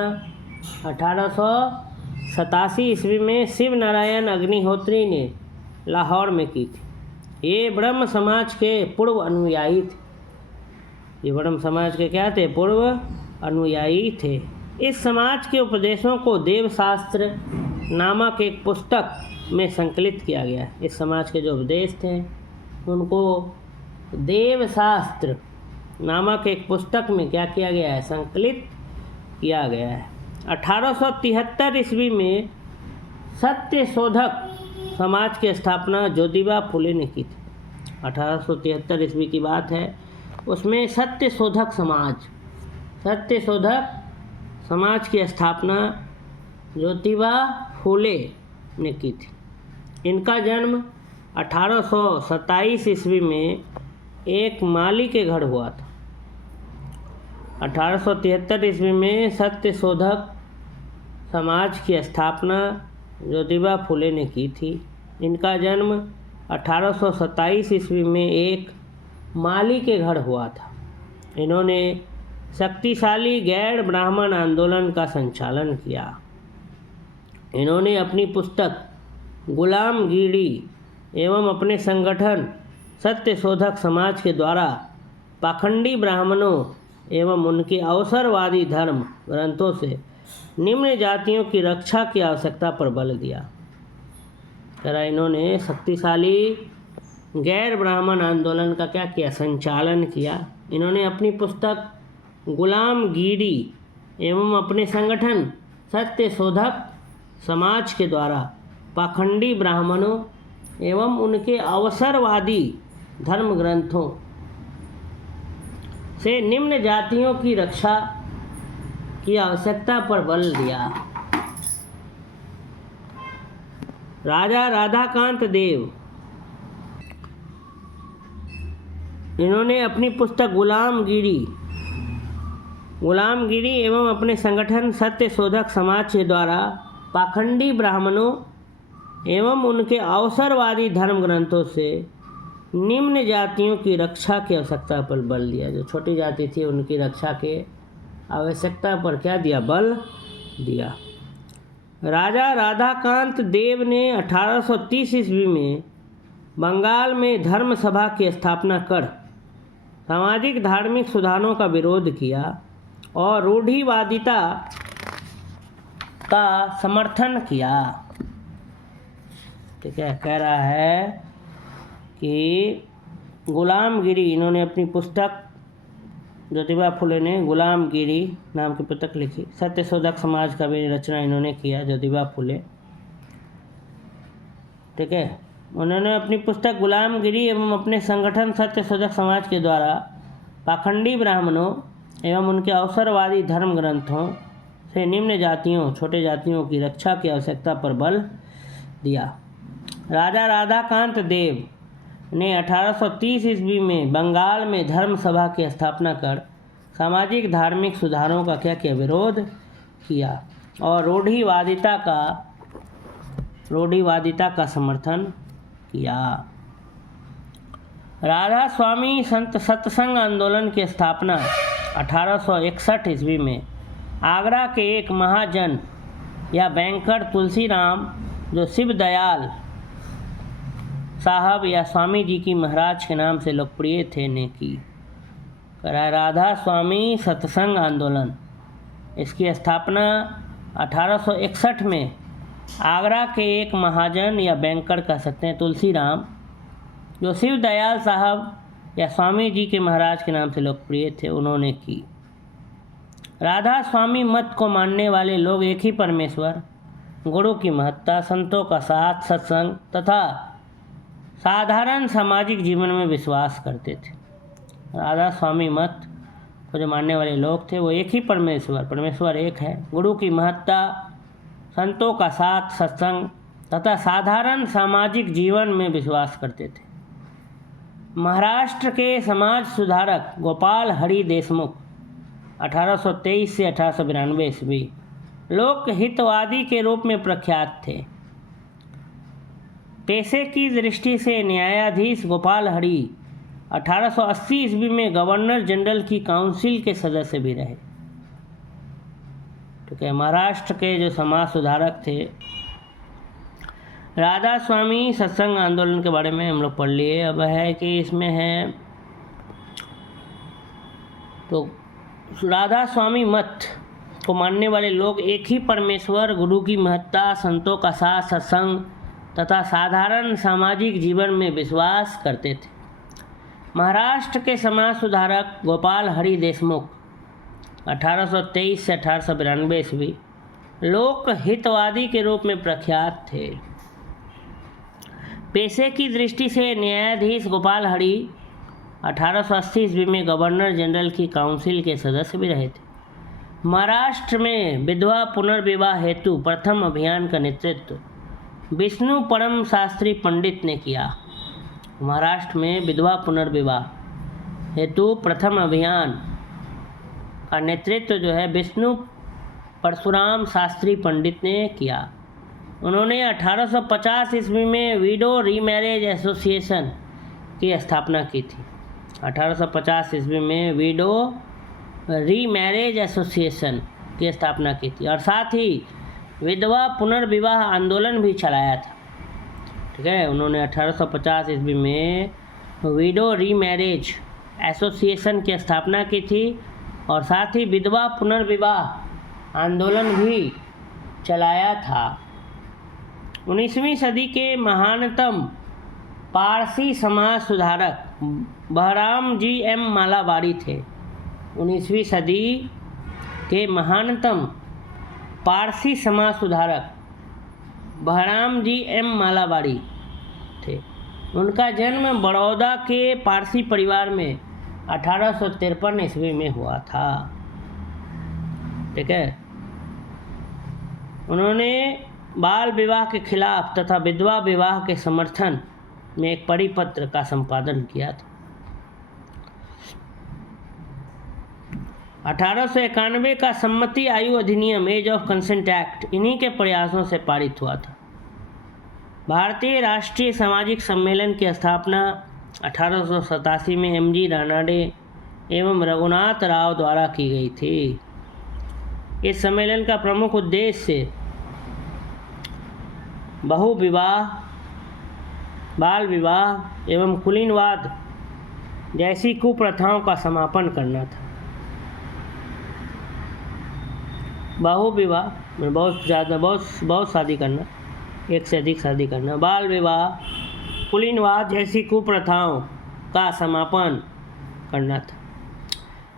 1887 ईस्वी में शिव नारायण अग्निहोत्री ने लाहौर में की थी। ये ब्रह्म समाज के पूर्व अनुयायी थे। ये ब्रह्म समाज के क्या थे? पूर्व अनुयायी थे। इस समाज के उपदेशों को देवशास्त्र नामक एक पुस्तक में संकलित किया गया है। इस समाज के जो उपदेश थे उनको देवशास्त्र नामक एक पुस्तक में क्या किया गया है? संकलित किया गया है। 1873 ईस्वी में सत्यशोधक समाज की स्थापना ज्योतिबा फुले ने की थी। 1873 ईस्वी की बात है। उसमें सत्यशोधक समाज की स्थापना ज्योतिबा फुले ने की थी। इनका जन्म 1827 ईस्वी में एक माली के घर हुआ था। 1873 ईस्वी में सत्यशोधक समाज की स्थापना ज्योतिबा फुले ने की थी। इनका जन्म 1827 ईस्वी में एक माली के घर हुआ था। इन्होंने शक्तिशाली गैर ब्राह्मण आंदोलन का संचालन किया। इन्होंने अपनी पुस्तक गुलामगिरी एवं अपने संगठन सत्यशोधक समाज के द्वारा पाखंडी ब्राह्मणों एवं उनके अवसरवादी धर्म ग्रंथों से निम्न जातियों की रक्षा की आवश्यकता पर बल दिया। इन्होंने शक्तिशाली गैर ब्राह्मण आंदोलन का क्या किया? संचालन किया। इन्होंने अपनी पुस्तक गुलामगिरी एवं अपने संगठन सत्यशोधक समाज के द्वारा पाखंडी ब्राह्मणों एवं उनके अवसरवादी धर्म ग्रंथों से निम्न जातियों की रक्षा की आवश्यकता पर बल दिया। राजा राधाकांत देव, इन्होंने अपनी पुस्तक गुलामगिरी एवं अपने संगठन सत्यशोधक समाज के द्वारा पाखंडी ब्राह्मणों एवं उनके अवसरवादी धर्म ग्रंथों से निम्न जातियों की रक्षा की आवश्यकता पर बल दिया। जो छोटी जाति थी उनकी रक्षा के आवश्यकता पर क्या दिया? बल दिया। राजा राधाकांत देव ने 1830 ईस्वी में बंगाल में धर्म सभा की स्थापना कर सामाजिक धार्मिक सुधारों का विरोध किया और रूढ़िवादिता का समर्थन किया। ठीक है। कह रहा है कि गुलामगिरी, इन्होंने अपनी पुस्तक ज्योतिबा फुले ने गुलामगिरी नाम की पुस्तक लिखी। सत्यशोधक समाज का भी रचना इन्होंने किया, ज्योतिबा फुले। ठीक है। उन्होंने अपनी पुस्तक गुलामगिरी एवं अपने संगठन सत्यशोधक समाज के द्वारा पाखंडी ब्राह्मणों एवं उनके अवसरवादी धर्म ग्रंथों से निम्न जातियों, छोटे जातियों की रक्षा की आवश्यकता पर बल दिया। राजा राधाकांत देव ने 1830 ईस्वी में बंगाल में धर्म सभा की स्थापना कर सामाजिक धार्मिक सुधारों का क्या किया? विरोध किया और रूढ़िवादिता का रूढ़िवादिता का समर्थन किया। राधा स्वामी संत सत्संग आंदोलन की स्थापना 1861 ईस्वी में आगरा के एक महाजन या बैंकर तुलसीराम, जो शिव दयाल साहब या स्वामी जी की महाराज के नाम से लोकप्रिय थे, ने की। राधा स्वामी सत्संग आंदोलन, इसकी स्थापना 1861 में आगरा के एक महाजन या बैंकर कह सकते हैं तुलसीराम, जो शिव दयाल साहब या स्वामी जी के महाराज के नाम से लोकप्रिय थे, उन्होंने की। राधा स्वामी मत को मानने वाले लोग एक ही परमेश्वर, गुरु की महत्ता, संतों का साथ, सत्संग तथा साधारण सामाजिक जीवन में विश्वास करते थे। राधा स्वामी मत को जो मानने वाले लोग थे वो एक ही परमेश्वर एक है, गुरु की महत्ता, संतों का साथ, सत्संग तथा साधारण सामाजिक जीवन में विश्वास करते थे। महाराष्ट्र के समाज सुधारक गोपाल हरि देशमुख 1823 से 1892 ईस्वी लोक हितवादी के रूप में प्रख्यात थे। पेशे की दृष्टि से न्यायाधीश गोपाल हरि 1880 ईस्वी में गवर्नर जनरल की काउंसिल के सदस्य भी रहे। ठीक है, महाराष्ट्र के जो समाज सुधारक थे। राधा स्वामी सत्संग आंदोलन के बारे में हम लोग पढ़ लिए। अब है कि इसमें है तो राधा स्वामी मत को मानने वाले लोग एक ही परमेश्वर, गुरु की महत्ता, संतों का साथ, सत्संग तथा साधारण सामाजिक जीवन में विश्वास करते थे। महाराष्ट्र के समाज सुधारक गोपाल हरि देशमुख 1823 से 1892 ईस्वी लोक हितवादी के रूप में प्रख्यात थे। पेशे की दृष्टि से न्यायाधीश गोपाल हरि 1880 ईस्वी में गवर्नर जनरल की काउंसिल के सदस्य भी रहे थे। महाराष्ट्र में विधवा पुनर्विवाह हेतु प्रथम अभियान का नेतृत्व विष्णु परम शास्त्री पंडित ने किया। महाराष्ट्र में विधवा पुनर्विवाह हेतु प्रथम अभियान का नेतृत्व जो है विष्णु परशुराम शास्त्री पंडित ने किया। उन्होंने 1850 ईस्वी में विडो रीमैरेज एसोसिएशन की स्थापना की थी। 1850 ईस्वी में विडो रीमैरेज एसोसिएशन की स्थापना की थी और साथ ही विधवा पुनर्विवाह आंदोलन भी चलाया था। ठीक है, उन्होंने 1850 ईस्वी में विडो रीमैरेज एसोसिएशन की स्थापना की थी और साथ ही विधवा पुनर्विवाह आंदोलन भी चलाया था। 19वीं सदी के महानतम पारसी समाज सुधारक बहराम जी एम मालाबारी थे। 19वीं सदी के महानतम पारसी समाज सुधारक बहराम जी एम मालाबारी थे। उनका जन्म बड़ौदा के पारसी परिवार में 1853 ईस्वी में हुआ था। ठीक है, उन्होंने बाल विवाह के खिलाफ तथा विधवा विवाह के समर्थन में एक परिपत्र का संपादन किया था। 1891 का सम्मति आयु अधिनियम एज ऑफ कंसेंट एक्ट इन्हीं के प्रयासों से पारित हुआ था। भारतीय राष्ट्रीय सामाजिक सम्मेलन की स्थापना 1887 में एम.जी. रानाडे एवं रघुनाथ राव द्वारा की गई थी। इस सम्मेलन का प्रमुख उद्देश्य बहुविवाह, बाल विवाह एवं कुलीनवाद जैसी कुप्रथाओं का समापन करना था। बहुविवाह में बहुत शादी करना, एक से अधिक शादी करना, बाल विवाह, कुलीनवाद जैसी कुप्रथाओं का समापन करना था।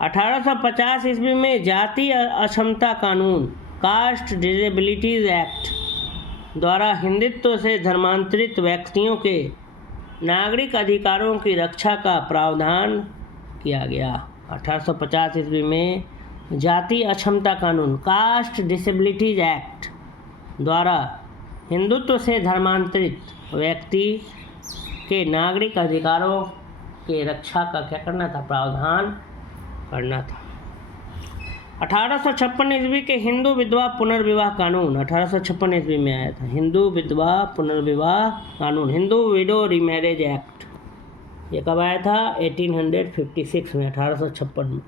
1850 ईस्वी में जातीय अक्षमता कानून कास्ट डिसेबिलिटीज एक्ट द्वारा हिंदुत्व से धर्मांतरित व्यक्तियों के नागरिक अधिकारों की रक्षा का प्रावधान किया गया। 1850 ईस्वी में जातीय अक्षमता कानून कास्ट डिसेबिलिटीज एक्ट द्वारा हिंदुत्व से धर्मांतरित व्यक्ति के नागरिक अधिकारों के रक्षा का क्या करना था, प्रावधान करना था। 1856 ईस्वी के हिंदू विधवा पुनर्विवाह कानून 1856 ईस्वी में आया था। हिंदू विधवा पुनर्विवाह कानून, हिंदू विडो रीमैरिज एक्ट, ये कब आया था? 1856 में, 1856 में।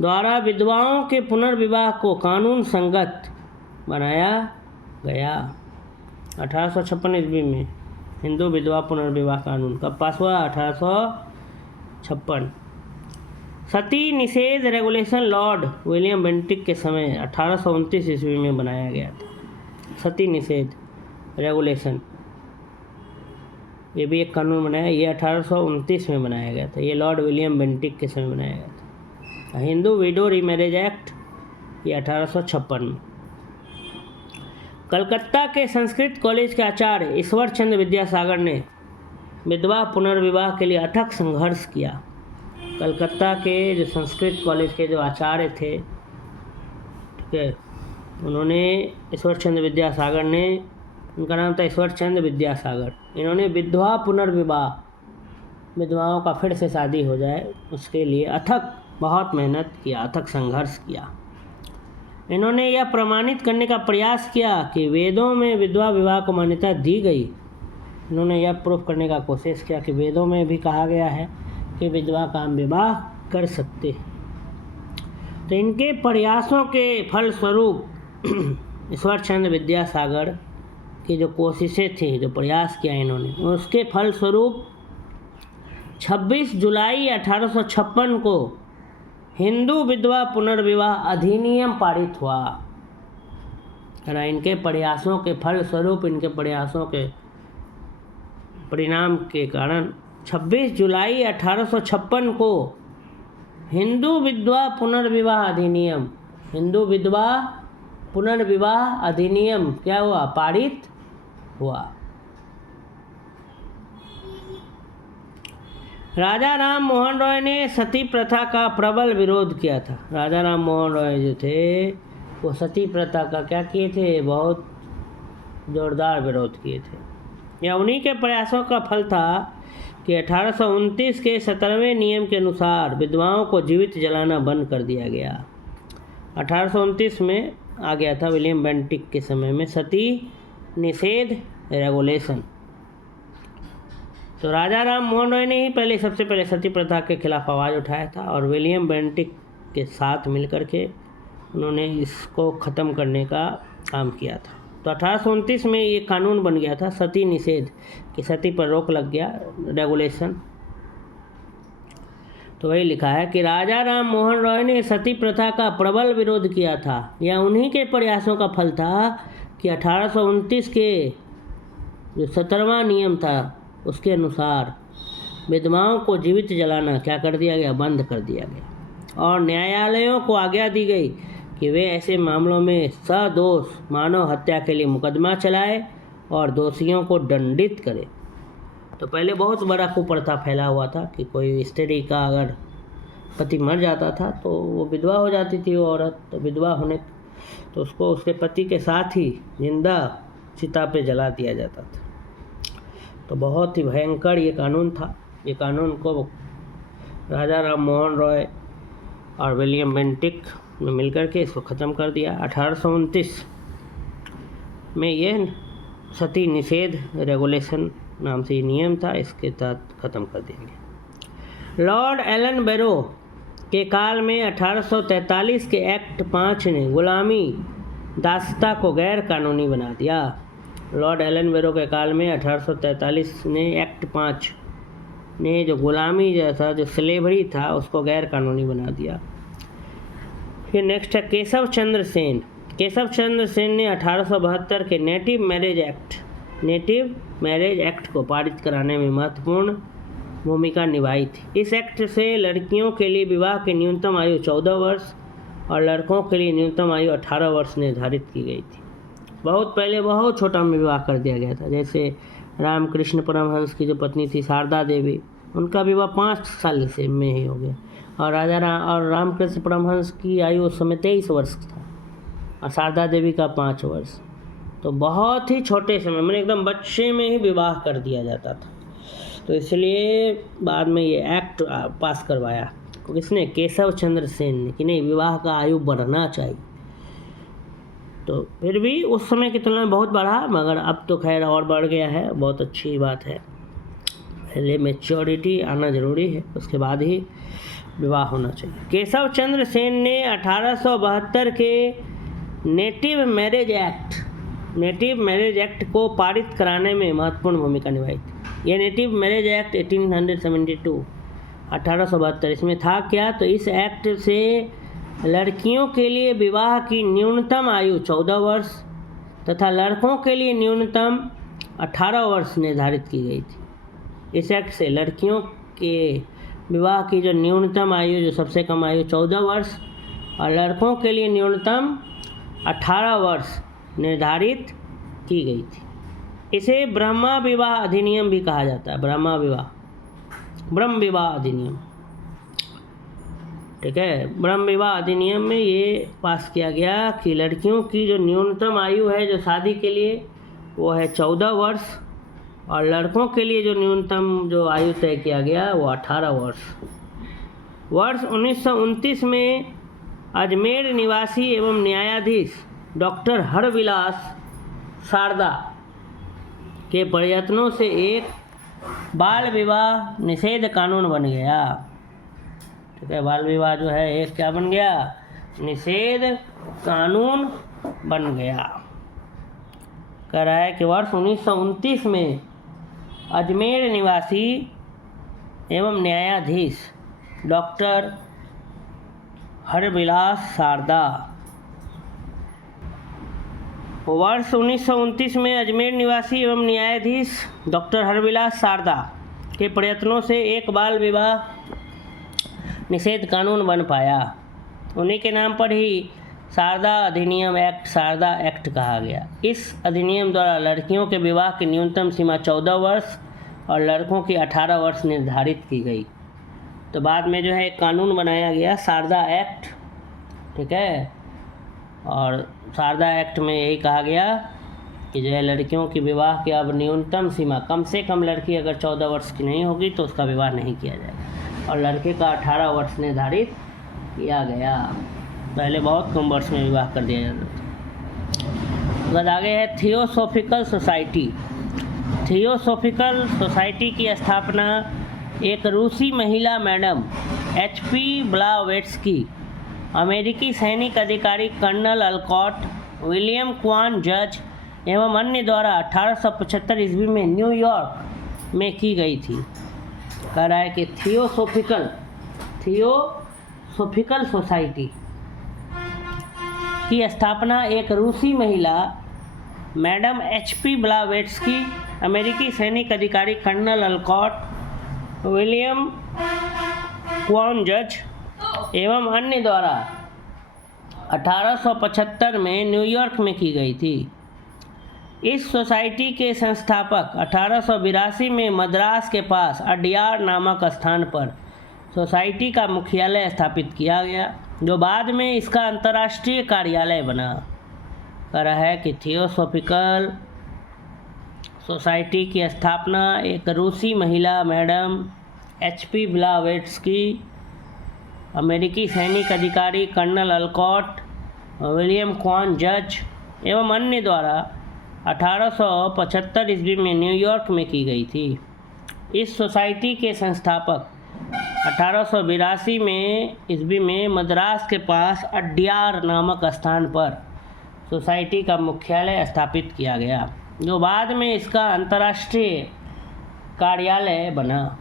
द्वारा विधवाओं के पुनर्विवाह को कानून संगत बनाया गया। 1856 ईस्वी में हिंदू विधवा पुनर्विवाह कानून कब पास हुआ? 1856। सती निषेध रेगुलेशन लॉर्ड विलियम बेंटिक के समय 1829 ईस्वी में बनाया गया था। सती निषेध रेगुलेशन, ये भी एक कानून बनाया, ये 1829 में बनाया गया था। ये लॉर्ड विलियम बेंटिक के समय बनाया गया था। हिंदू विडो रीमैरिज एक्ट, ये 1856 में। कलकत्ता के संस्कृत कॉलेज के आचार्य ईश्वर चंद्र विद्यासागर ने विधवा पुनर्विवाह के लिए अथक संघर्ष किया। कलकत्ता के जो संस्कृत कॉलेज के जो आचार्य थे, ठीक है, उन्होंने ईश्वर चंद्र विद्यासागर ने, उनका नाम था ईश्वर चंद्र विद्यासागर, इन्होंने विधवा पुनर्विवाह, विधवाओं का फिर से शादी हो जाए, उसके लिए अथक बहुत मेहनत किया, अथक संघर्ष किया। इन्होंने यह प्रमाणित करने का प्रयास किया कि वेदों में विधवा विवाह को मान्यता दी गई। इन्होंने यह प्रूफ करने का कोशिश किया कि वेदों में भी कहा गया है कि विधवा काम विवाह कर सकते हैं। तो इनके प्रयासों के फलस्वरूप ईश्वर चंद्र विद्यासागर की जो कोशिशें थी, जो प्रयास किया इन्होंने, उसके फलस्वरूप 26 जुलाई 1856 को हिंदू विधवा पुनर्विवाह अधिनियम पारित हुआ। इनके प्रयासों के फलस्वरूप, इनके प्रयासों के परिणाम के कारण 26 जुलाई 1856 को हिंदू विधवा पुनर्विवाह अधिनियम, हिंदू विधवा पुनर्विवाह अधिनियम क्या हुआ? पारित हुआ। राजा राम मोहन रॉय ने सती प्रथा का प्रबल विरोध किया था। राजा राम मोहन रॉय जो थे वो सती प्रथा का क्या किए थे? बहुत जोरदार विरोध किए थे। यह उन्हीं के प्रयासों का फल था कि 1829 के 17वें नियम के अनुसार विधवाओं को जीवित जलाना बंद कर दिया गया। 1829 में आ गया था विलियम बेंटिक के समय में सती निषेध रेगुलेशन। तो राजा राम मोहन रॉय ने ही सबसे पहले सती प्रथा के खिलाफ आवाज़ उठाया था और विलियम बेंटिक के साथ मिलकर के उन्होंने इसको ख़त्म करने का काम किया था। तो 1829 में ये कानून बन गया था सती निषेध, कि सती पर रोक लग गया, रेगुलेशन। तो वही लिखा है कि राजा राम मोहन रॉय ने सती प्रथा का प्रबल विरोध किया था। यह उन्हीं के प्रयासों का फल था कि 1829 के जो 17वां नियम था उसके अनुसार विधवाओं को जीवित जलाना क्या कर दिया गया? बंद कर दिया गया। और न्यायालयों को आज्ञा दी गई कि वे ऐसे मामलों में सदोष मानव हत्या के लिए मुकदमा चलाए और दोषियों को दंडित करे। तो पहले बहुत बड़ा कुप्रथा फैला हुआ था कि कोई स्त्री का अगर पति मर जाता था तो वो विधवा हो जाती थी वो औरत। तो विधवा होने तो उसको उसके पति के साथ ही जिंदा चिता पे जला दिया जाता था। तो बहुत ही भयंकर ये कानून था। ये कानून को राजा राम मोहन रॉय और विलियम बेंटिक ने मिलकर के इसको ख़त्म कर दिया। 1829 में ये सती निषेध रेगुलेशन नाम से नियम था, इसके तहत ख़त्म कर दिया गया। लॉर्ड एलन बैरो के काल में 1843 के एक्ट 5 ने गुलामी दासता को गैर कानूनी बना दिया। लॉर्ड एलन बैरो के काल में 1843 ने एक्ट 5 ने जो गुलामी जैसा जो स्लेवरी था उसको गैर कानूनी बना दिया। फिर नेक्स्ट है केशव चंद्र सेन। केशव चंद्र सेन ने 1872 के नेटिव मैरिज एक्ट को पारित कराने में महत्वपूर्ण भूमिका निभाई थी। इस एक्ट से लड़कियों के लिए विवाह की न्यूनतम आयु 14 वर्ष और लड़कों के लिए न्यूनतम आयु 18 वर्ष निर्धारित की गई थी। बहुत पहले बहुत छोटा में विवाह कर दिया गया था। जैसे रामकृष्ण परमहंस की जो पत्नी थी शारदा देवी, उनका विवाह 5 साल से में ही हो गया। और रामकृष्ण परमहंस की आयु उस समय 23 वर्ष था और शारदा देवी का 5 वर्ष। तो बहुत ही छोटे समय में एकदम बच्चे में ही विवाह कर दिया जाता था। तो इसलिए बाद में ये एक्ट पास करवाया किसने? केशव चंद्र सेन ने, कि नहीं विवाह का आयु बढ़ना चाहिए। तो फिर भी उस समय की तुलना में बहुत बढ़ा, मगर अब तो खैर और बढ़ गया है, बहुत अच्छी बात है। पहले मैच्योरिटी आना ज़रूरी है, उसके बाद ही विवाह होना चाहिए। केशव चंद्र सेन ने 1872 के नेटिव मैरिज एक्ट को पारित कराने में महत्वपूर्ण भूमिका निभाई थी। यह नेटिव मैरिज एक्ट 1872 इसमें था क्या? तो इस एक्ट से लड़कियों के लिए विवाह की न्यूनतम आयु 14 वर्ष तथा लड़कों के लिए न्यूनतम 18 वर्ष निर्धारित की गई थी। इस एक्ट से लड़कियों के विवाह की जो न्यूनतम आयु, जो सबसे कम आयु 14 वर्ष और लड़कों के लिए न्यूनतम 18 वर्ष निर्धारित की गई थी। इसे ब्रह्म विवाह अधिनियम भी कहा जाता है। ब्रह्म विवाह अधिनियम, ठीक है। ब्रह्म विवाह अधिनियम में ये पास किया गया कि लड़कियों की जो न्यूनतम आयु है जो शादी के लिए वो है 14 वर्ष और लड़कों के लिए जो न्यूनतम जो आयु तय किया गया वो 18 वर्ष। वर्ष 1929 में अजमेर निवासी एवं न्यायाधीश डॉक्टर हरविलास शारदा के प्रयत्नों से एक बाल विवाह निषेध कानून बन गया, ठीक है। बाल विवाह जो है एक क्या बन गया? निषेध कानून बन गया। कह रहा है कि वर्ष 1929 में अजमेर निवासी एवं न्यायाधीश डॉक्टर हरविलास शारदा, वर्ष 1929 में अजमेर निवासी एवं न्यायाधीश डॉक्टर हरविलास शारदा के प्रयत्नों से एक बाल विवाह निषेध कानून बन पाया। उन्हीं के नाम पर ही शारदा अधिनियम एक्ट, शारदा एक्ट कहा गया। इस अधिनियम द्वारा लड़कियों के विवाह की न्यूनतम सीमा 14 वर्ष और लड़कों की 18 वर्ष निर्धारित की गई। तो बाद में जो है एक कानून बनाया गया शारदा एक्ट, ठीक है। और शारदा एक्ट में यही कहा गया कि जो है लड़कियों की विवाह की अब न्यूनतम सीमा, कम से कम लड़की अगर 14 वर्ष की नहीं होगी तो उसका विवाह नहीं किया जाएगा और लड़के का 18 वर्ष निर्धारित किया गया। पहले बहुत कम वर्ष में विवाह कर दिया जाता था। बाद आगे है थियोसॉफिकल सोसाइटी। थियोसॉफिकल सोसाइटी की स्थापना एक रूसी महिला मैडम HP ब्लावेट्स्की, अमेरिकी सैनिक अधिकारी कर्नल अल्कॉट, विलियम क्वान जज एवं अन्य द्वारा 1875 ईस्वी में न्यूयॉर्क में की गई थी। कह रहा है कि थियोसॉफिकल सोसाइटी की स्थापना एक रूसी महिला मैडम HP ब्लावेट्स्की, अमेरिकी सैनिक अधिकारी कर्नल अल्कॉट, विलियम क्वान जज एवं अन्य द्वारा 1875 में न्यूयॉर्क में की गई थी। इस सोसाइटी के संस्थापक 1882 में मद्रास के पास अड्यार नामक स्थान पर सोसाइटी का मुख्यालय स्थापित किया गया, जो बाद में इसका अंतर्राष्ट्रीय कार्यालय बना। कह रहा है कि थियोसॉफिकल सोसाइटी की स्थापना एक रूसी महिला मैडम HP ब्लावेट्स्की, अमेरिकी सैनिक अधिकारी कर्नल अल्कॉट, विलियम क्वान जज एवं अन्य द्वारा 1875 ईस्वी में न्यूयॉर्क में की गई थी। इस सोसाइटी के संस्थापक 1882 में ईस्वी में मद्रास के पास अड्यार नामक स्थान पर सोसाइटी का मुख्यालय स्थापित किया गया, जो बाद में इसका अंतर्राष्ट्रीय कार्यालय बना।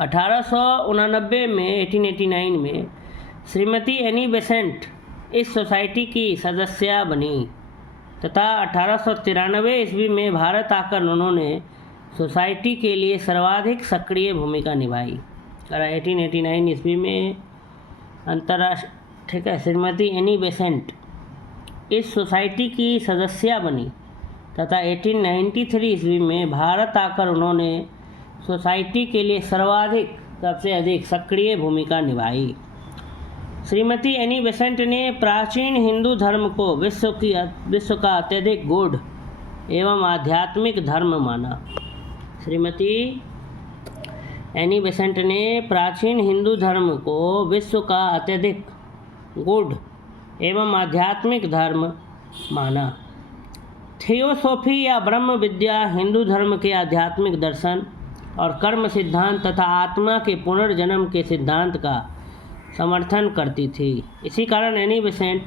1889 में श्रीमती एनी बेसेंट इस सोसाइटी की सदस्य बनी तथा 1893 ईस्वी में भारत आकर उन्होंने सोसाइटी के लिए सर्वाधिक सक्रिय भूमिका निभाई। 1889 ईस्वी में अंतर्राष्ट्रीय, ठीक है, श्रीमती एनी बेसेंट इस सोसाइटी की सदस्य बनी तथा 1893 ईस्वी में भारत आकर उन्होंने सोसाइटी के लिए सबसे अधिक सक्रिय भूमिका निभाई। श्रीमती एनी बेसेंट ने प्राचीन हिंदू धर्म को विश्व का अत्यधिक गूढ़ एवं आध्यात्मिक धर्म माना। श्रीमती एनी बेसेंट ने प्राचीन हिंदू धर्म को विश्व का अत्यधिक गूढ़ एवं आध्यात्मिक धर्म माना। थियोसॉफी या ब्रह्म विद्या हिंदू धर्म के आध्यात्मिक दर्शन और कर्म सिद्धांत तथा आत्मा के पुनर्जन्म के सिद्धांत का समर्थन करती थी। इसी कारण एनी बेसेंट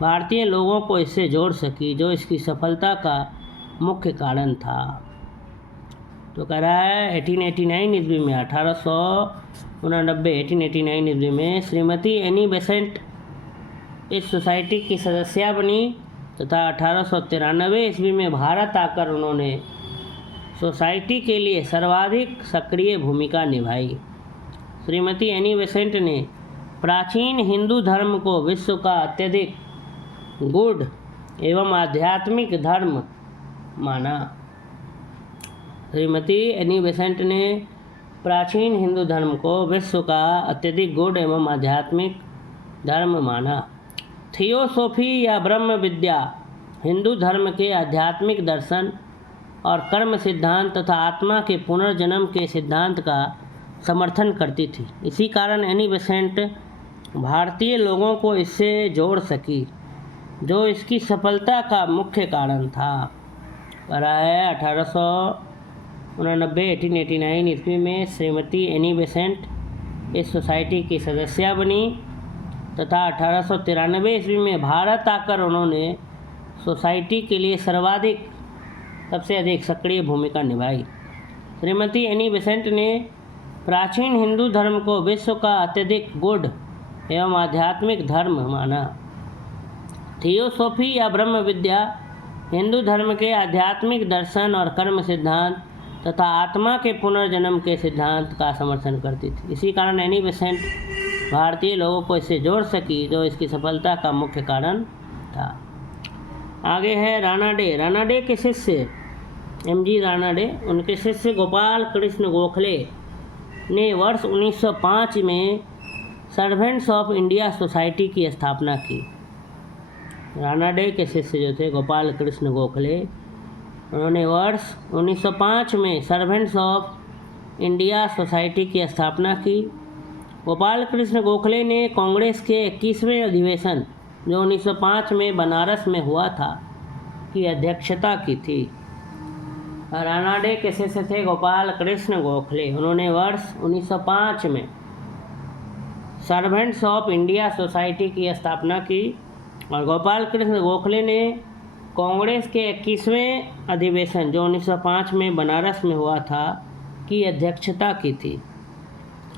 भारतीय लोगों को इससे जोड़ सकी, जो इसकी सफलता का मुख्य कारण था। तो कह रहा है 1889 ईस्वी में 1889 ईस्वी में श्रीमती एनी बेसेंट इस सोसाइटी की सदस्या बनी तथा 1893 ईस्वी में भारत आकर उन्होंने सोसाइटी के लिए सर्वाधिक सक्रिय भूमिका निभाई। श्रीमती एनी बेसेंट ने प्राचीन हिंदू धर्म को विश्व का अत्यधिक गूढ़ एवं आध्यात्मिक धर्म माना। श्रीमती एनी बेसेंट ने प्राचीन हिंदू धर्म को विश्व का अत्यधिक गूढ़ एवं आध्यात्मिक धर्म माना। थियोसॉफी या ब्रह्म विद्या हिंदू धर्म के आध्यात्मिक दर्शन और कर्म सिद्धांत तथा आत्मा के पुनर्जन्म के सिद्धांत का समर्थन करती थी। इसी कारण एनी बेसेंट भारतीय लोगों को इससे जोड़ सकी, जो इसकी सफलता का मुख्य कारण था। रहा है 1889 ईस्वी में श्रीमती एनी बेसेंट इस सोसाइटी की सदस्या बनी तथा 1893 ईस्वी में भारत आकर उन्होंने सोसाइटी के लिए सबसे अधिक सक्रिय भूमिका निभाई। श्रीमती एनी बेसेंट ने प्राचीन हिंदू धर्म को विश्व का अत्यधिक गूढ़ एवं आध्यात्मिक धर्म माना। थियोसॉफी या ब्रह्म विद्या हिंदू धर्म के आध्यात्मिक दर्शन और कर्म सिद्धांत तथा आत्मा के पुनर्जन्म के सिद्धांत का समर्थन करती थी। इसी कारण एनी बेसेंट भारतीय लोगों को इससे जोड़ सकी, जो इसकी सफलता का मुख्य कारण था। आगे है रानाडे। रानाडे के शिष्य एम.जी. रानाडे, उनके शिष्य गोपाल कृष्ण गोखले ने वर्ष 1905 में सर्वेंट्स ऑफ इंडिया सोसाइटी की स्थापना की। रानाडे के शिष्य जो थे गोपाल कृष्ण गोखले, उन्होंने वर्ष 1905 में सर्वेंट्स ऑफ इंडिया सोसाइटी की स्थापना की। गोपाल कृष्ण गोखले ने कांग्रेस के 21वें अधिवेशन जो 1905 में बनारस में हुआ था की अध्यक्षता की थी। रानाडे के शिष्य थे गोपाल कृष्ण गोखले, उन्होंने वर्ष 1905 में सर्वेंट्स ऑफ इंडिया सोसाइटी की स्थापना की और गोपाल कृष्ण गोखले ने कांग्रेस के 21वें अधिवेशन जो 1905 में बनारस में हुआ था की अध्यक्षता की थी।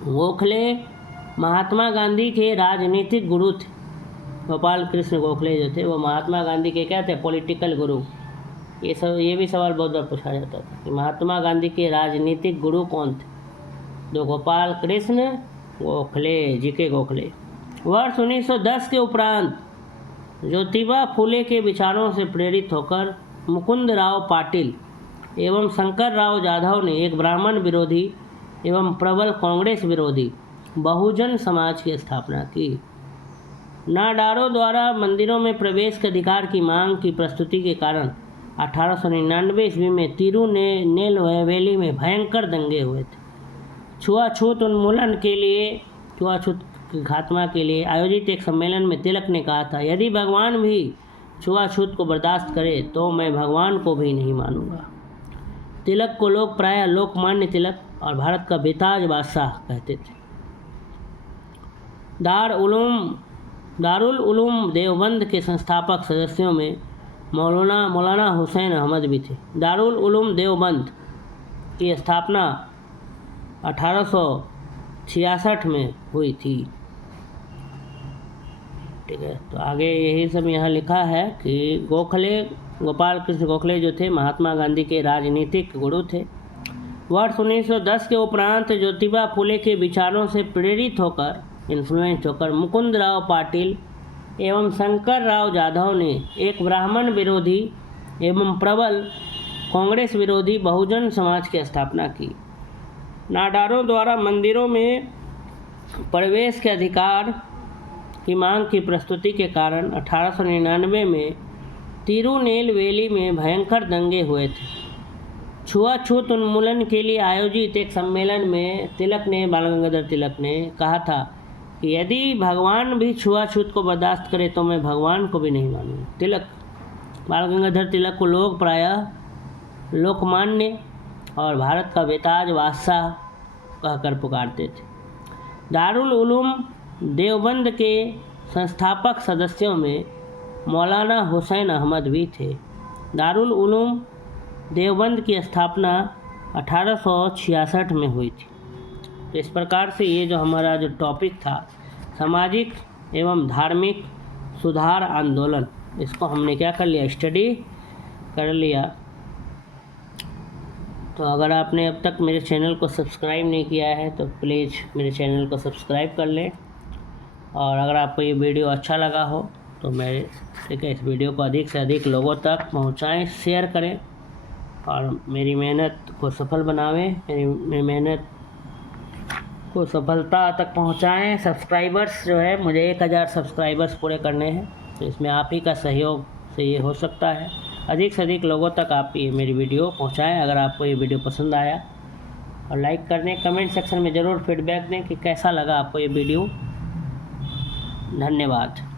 गोखले महात्मा गांधी के राजनीतिक गुरु थे। गोपाल कृष्ण गोखले जो थे वो महात्मा गांधी के क्या थे? पॉलिटिकल गुरु। ये भी सवाल बहुत बार पूछा जाता था कि महात्मा गांधी के राजनीतिक गुरु कौन थे? तो गोपाल कृष्ण गोखले, जीके गोखले। वर्ष 1910 के उपरांत ज्योतिबा फुले के विचारों से प्रेरित होकर मुकुंद राव पाटिल एवं शंकर राव जाधव ने एक ब्राह्मण विरोधी एवं प्रबल कांग्रेस विरोधी बहुजन समाज की स्थापना की। नाडारों द्वारा मंदिरों में प्रवेश के अधिकार की मांग की प्रस्तुति के कारण 1899 ईस्वी में तिरुनेलवेली में भयंकर दंगे हुए थे। छुआछूत उन्मूलन के लिए, छुआछूत की खात्मा के लिए आयोजित एक सम्मेलन में तिलक ने कहा था, यदि भगवान भी छुआछूत को बर्दाश्त करे तो मैं भगवान को भी नहीं मानूंगा। तिलक को लोग प्रायः लोकमान्य तिलक और भारत का बेताज बादशाह कहते थे। दारुल उलूम देवबंद के संस्थापक सदस्यों में मौलाना हुसैन अहमद भी थे। दारुल उलूम देवबंद की स्थापना 1866 में हुई थी। ठीक है, तो आगे यही सब यहाँ लिखा है कि गोपाल कृष्ण गोखले जो थे महात्मा गांधी के राजनीतिक गुरु थे। वर्ष 1910 के उपरांत ज्योतिबा फुले के विचारों से प्रेरित होकर, इन्फ्लुएंस होकर मुकुंद राव पाटिल एवं शंकर राव जाधव ने एक ब्राह्मण विरोधी एवं प्रबल कांग्रेस विरोधी बहुजन समाज की स्थापना की। नाडारों द्वारा मंदिरों में प्रवेश के अधिकार की मांग की प्रस्तुति के कारण 1899 में तिरुनेलवेली में भयंकर दंगे हुए थे। छुआछूत उन्मूलन के लिए आयोजित एक सम्मेलन में बाल गंगाधर तिलक ने कहा था कि यदि भगवान भी छुआछूत को बर्दाश्त करे तो मैं भगवान को भी नहीं मानूंगा। बाल गंगाधर तिलक को लोग प्रायः लोकमान्य और भारत का बेताज बादशाह कहकर पुकारते थे। दारुल उलूम देवबंद के संस्थापक सदस्यों में मौलाना हुसैन अहमद भी थे। दारुल उलूम देवबंद की स्थापना 1866 में हुई थी। तो इस प्रकार से ये जो हमारा जो टॉपिक था सामाजिक एवं धार्मिक सुधार आंदोलन, इसको हमने क्या कर लिया, स्टडी कर लिया। तो अगर आपने अब तक मेरे चैनल को सब्सक्राइब नहीं किया है तो प्लीज़ मेरे चैनल को सब्सक्राइब कर लें। और अगर आपको ये वीडियो अच्छा लगा हो तो इस वीडियो को अधिक से अधिक लोगों तक पहुंचाएं, शेयर करें और मेरी मेहनत को सफल बनावें, मेरी मेहनत को सफलता तक पहुंचाएं। सब्सक्राइबर्स जो है, मुझे 1000 सब्सक्राइबर्स पूरे करने हैं, तो इसमें आप ही का सहयोग से ये हो सकता है। अधिक से अधिक लोगों तक आप ये मेरी वीडियो पहुंचाएं। अगर आपको ये वीडियो पसंद आया और लाइक कर दें, कमेंट सेक्शन में ज़रूर फीडबैक दें कि कैसा लगा आपको ये वीडियो। धन्यवाद।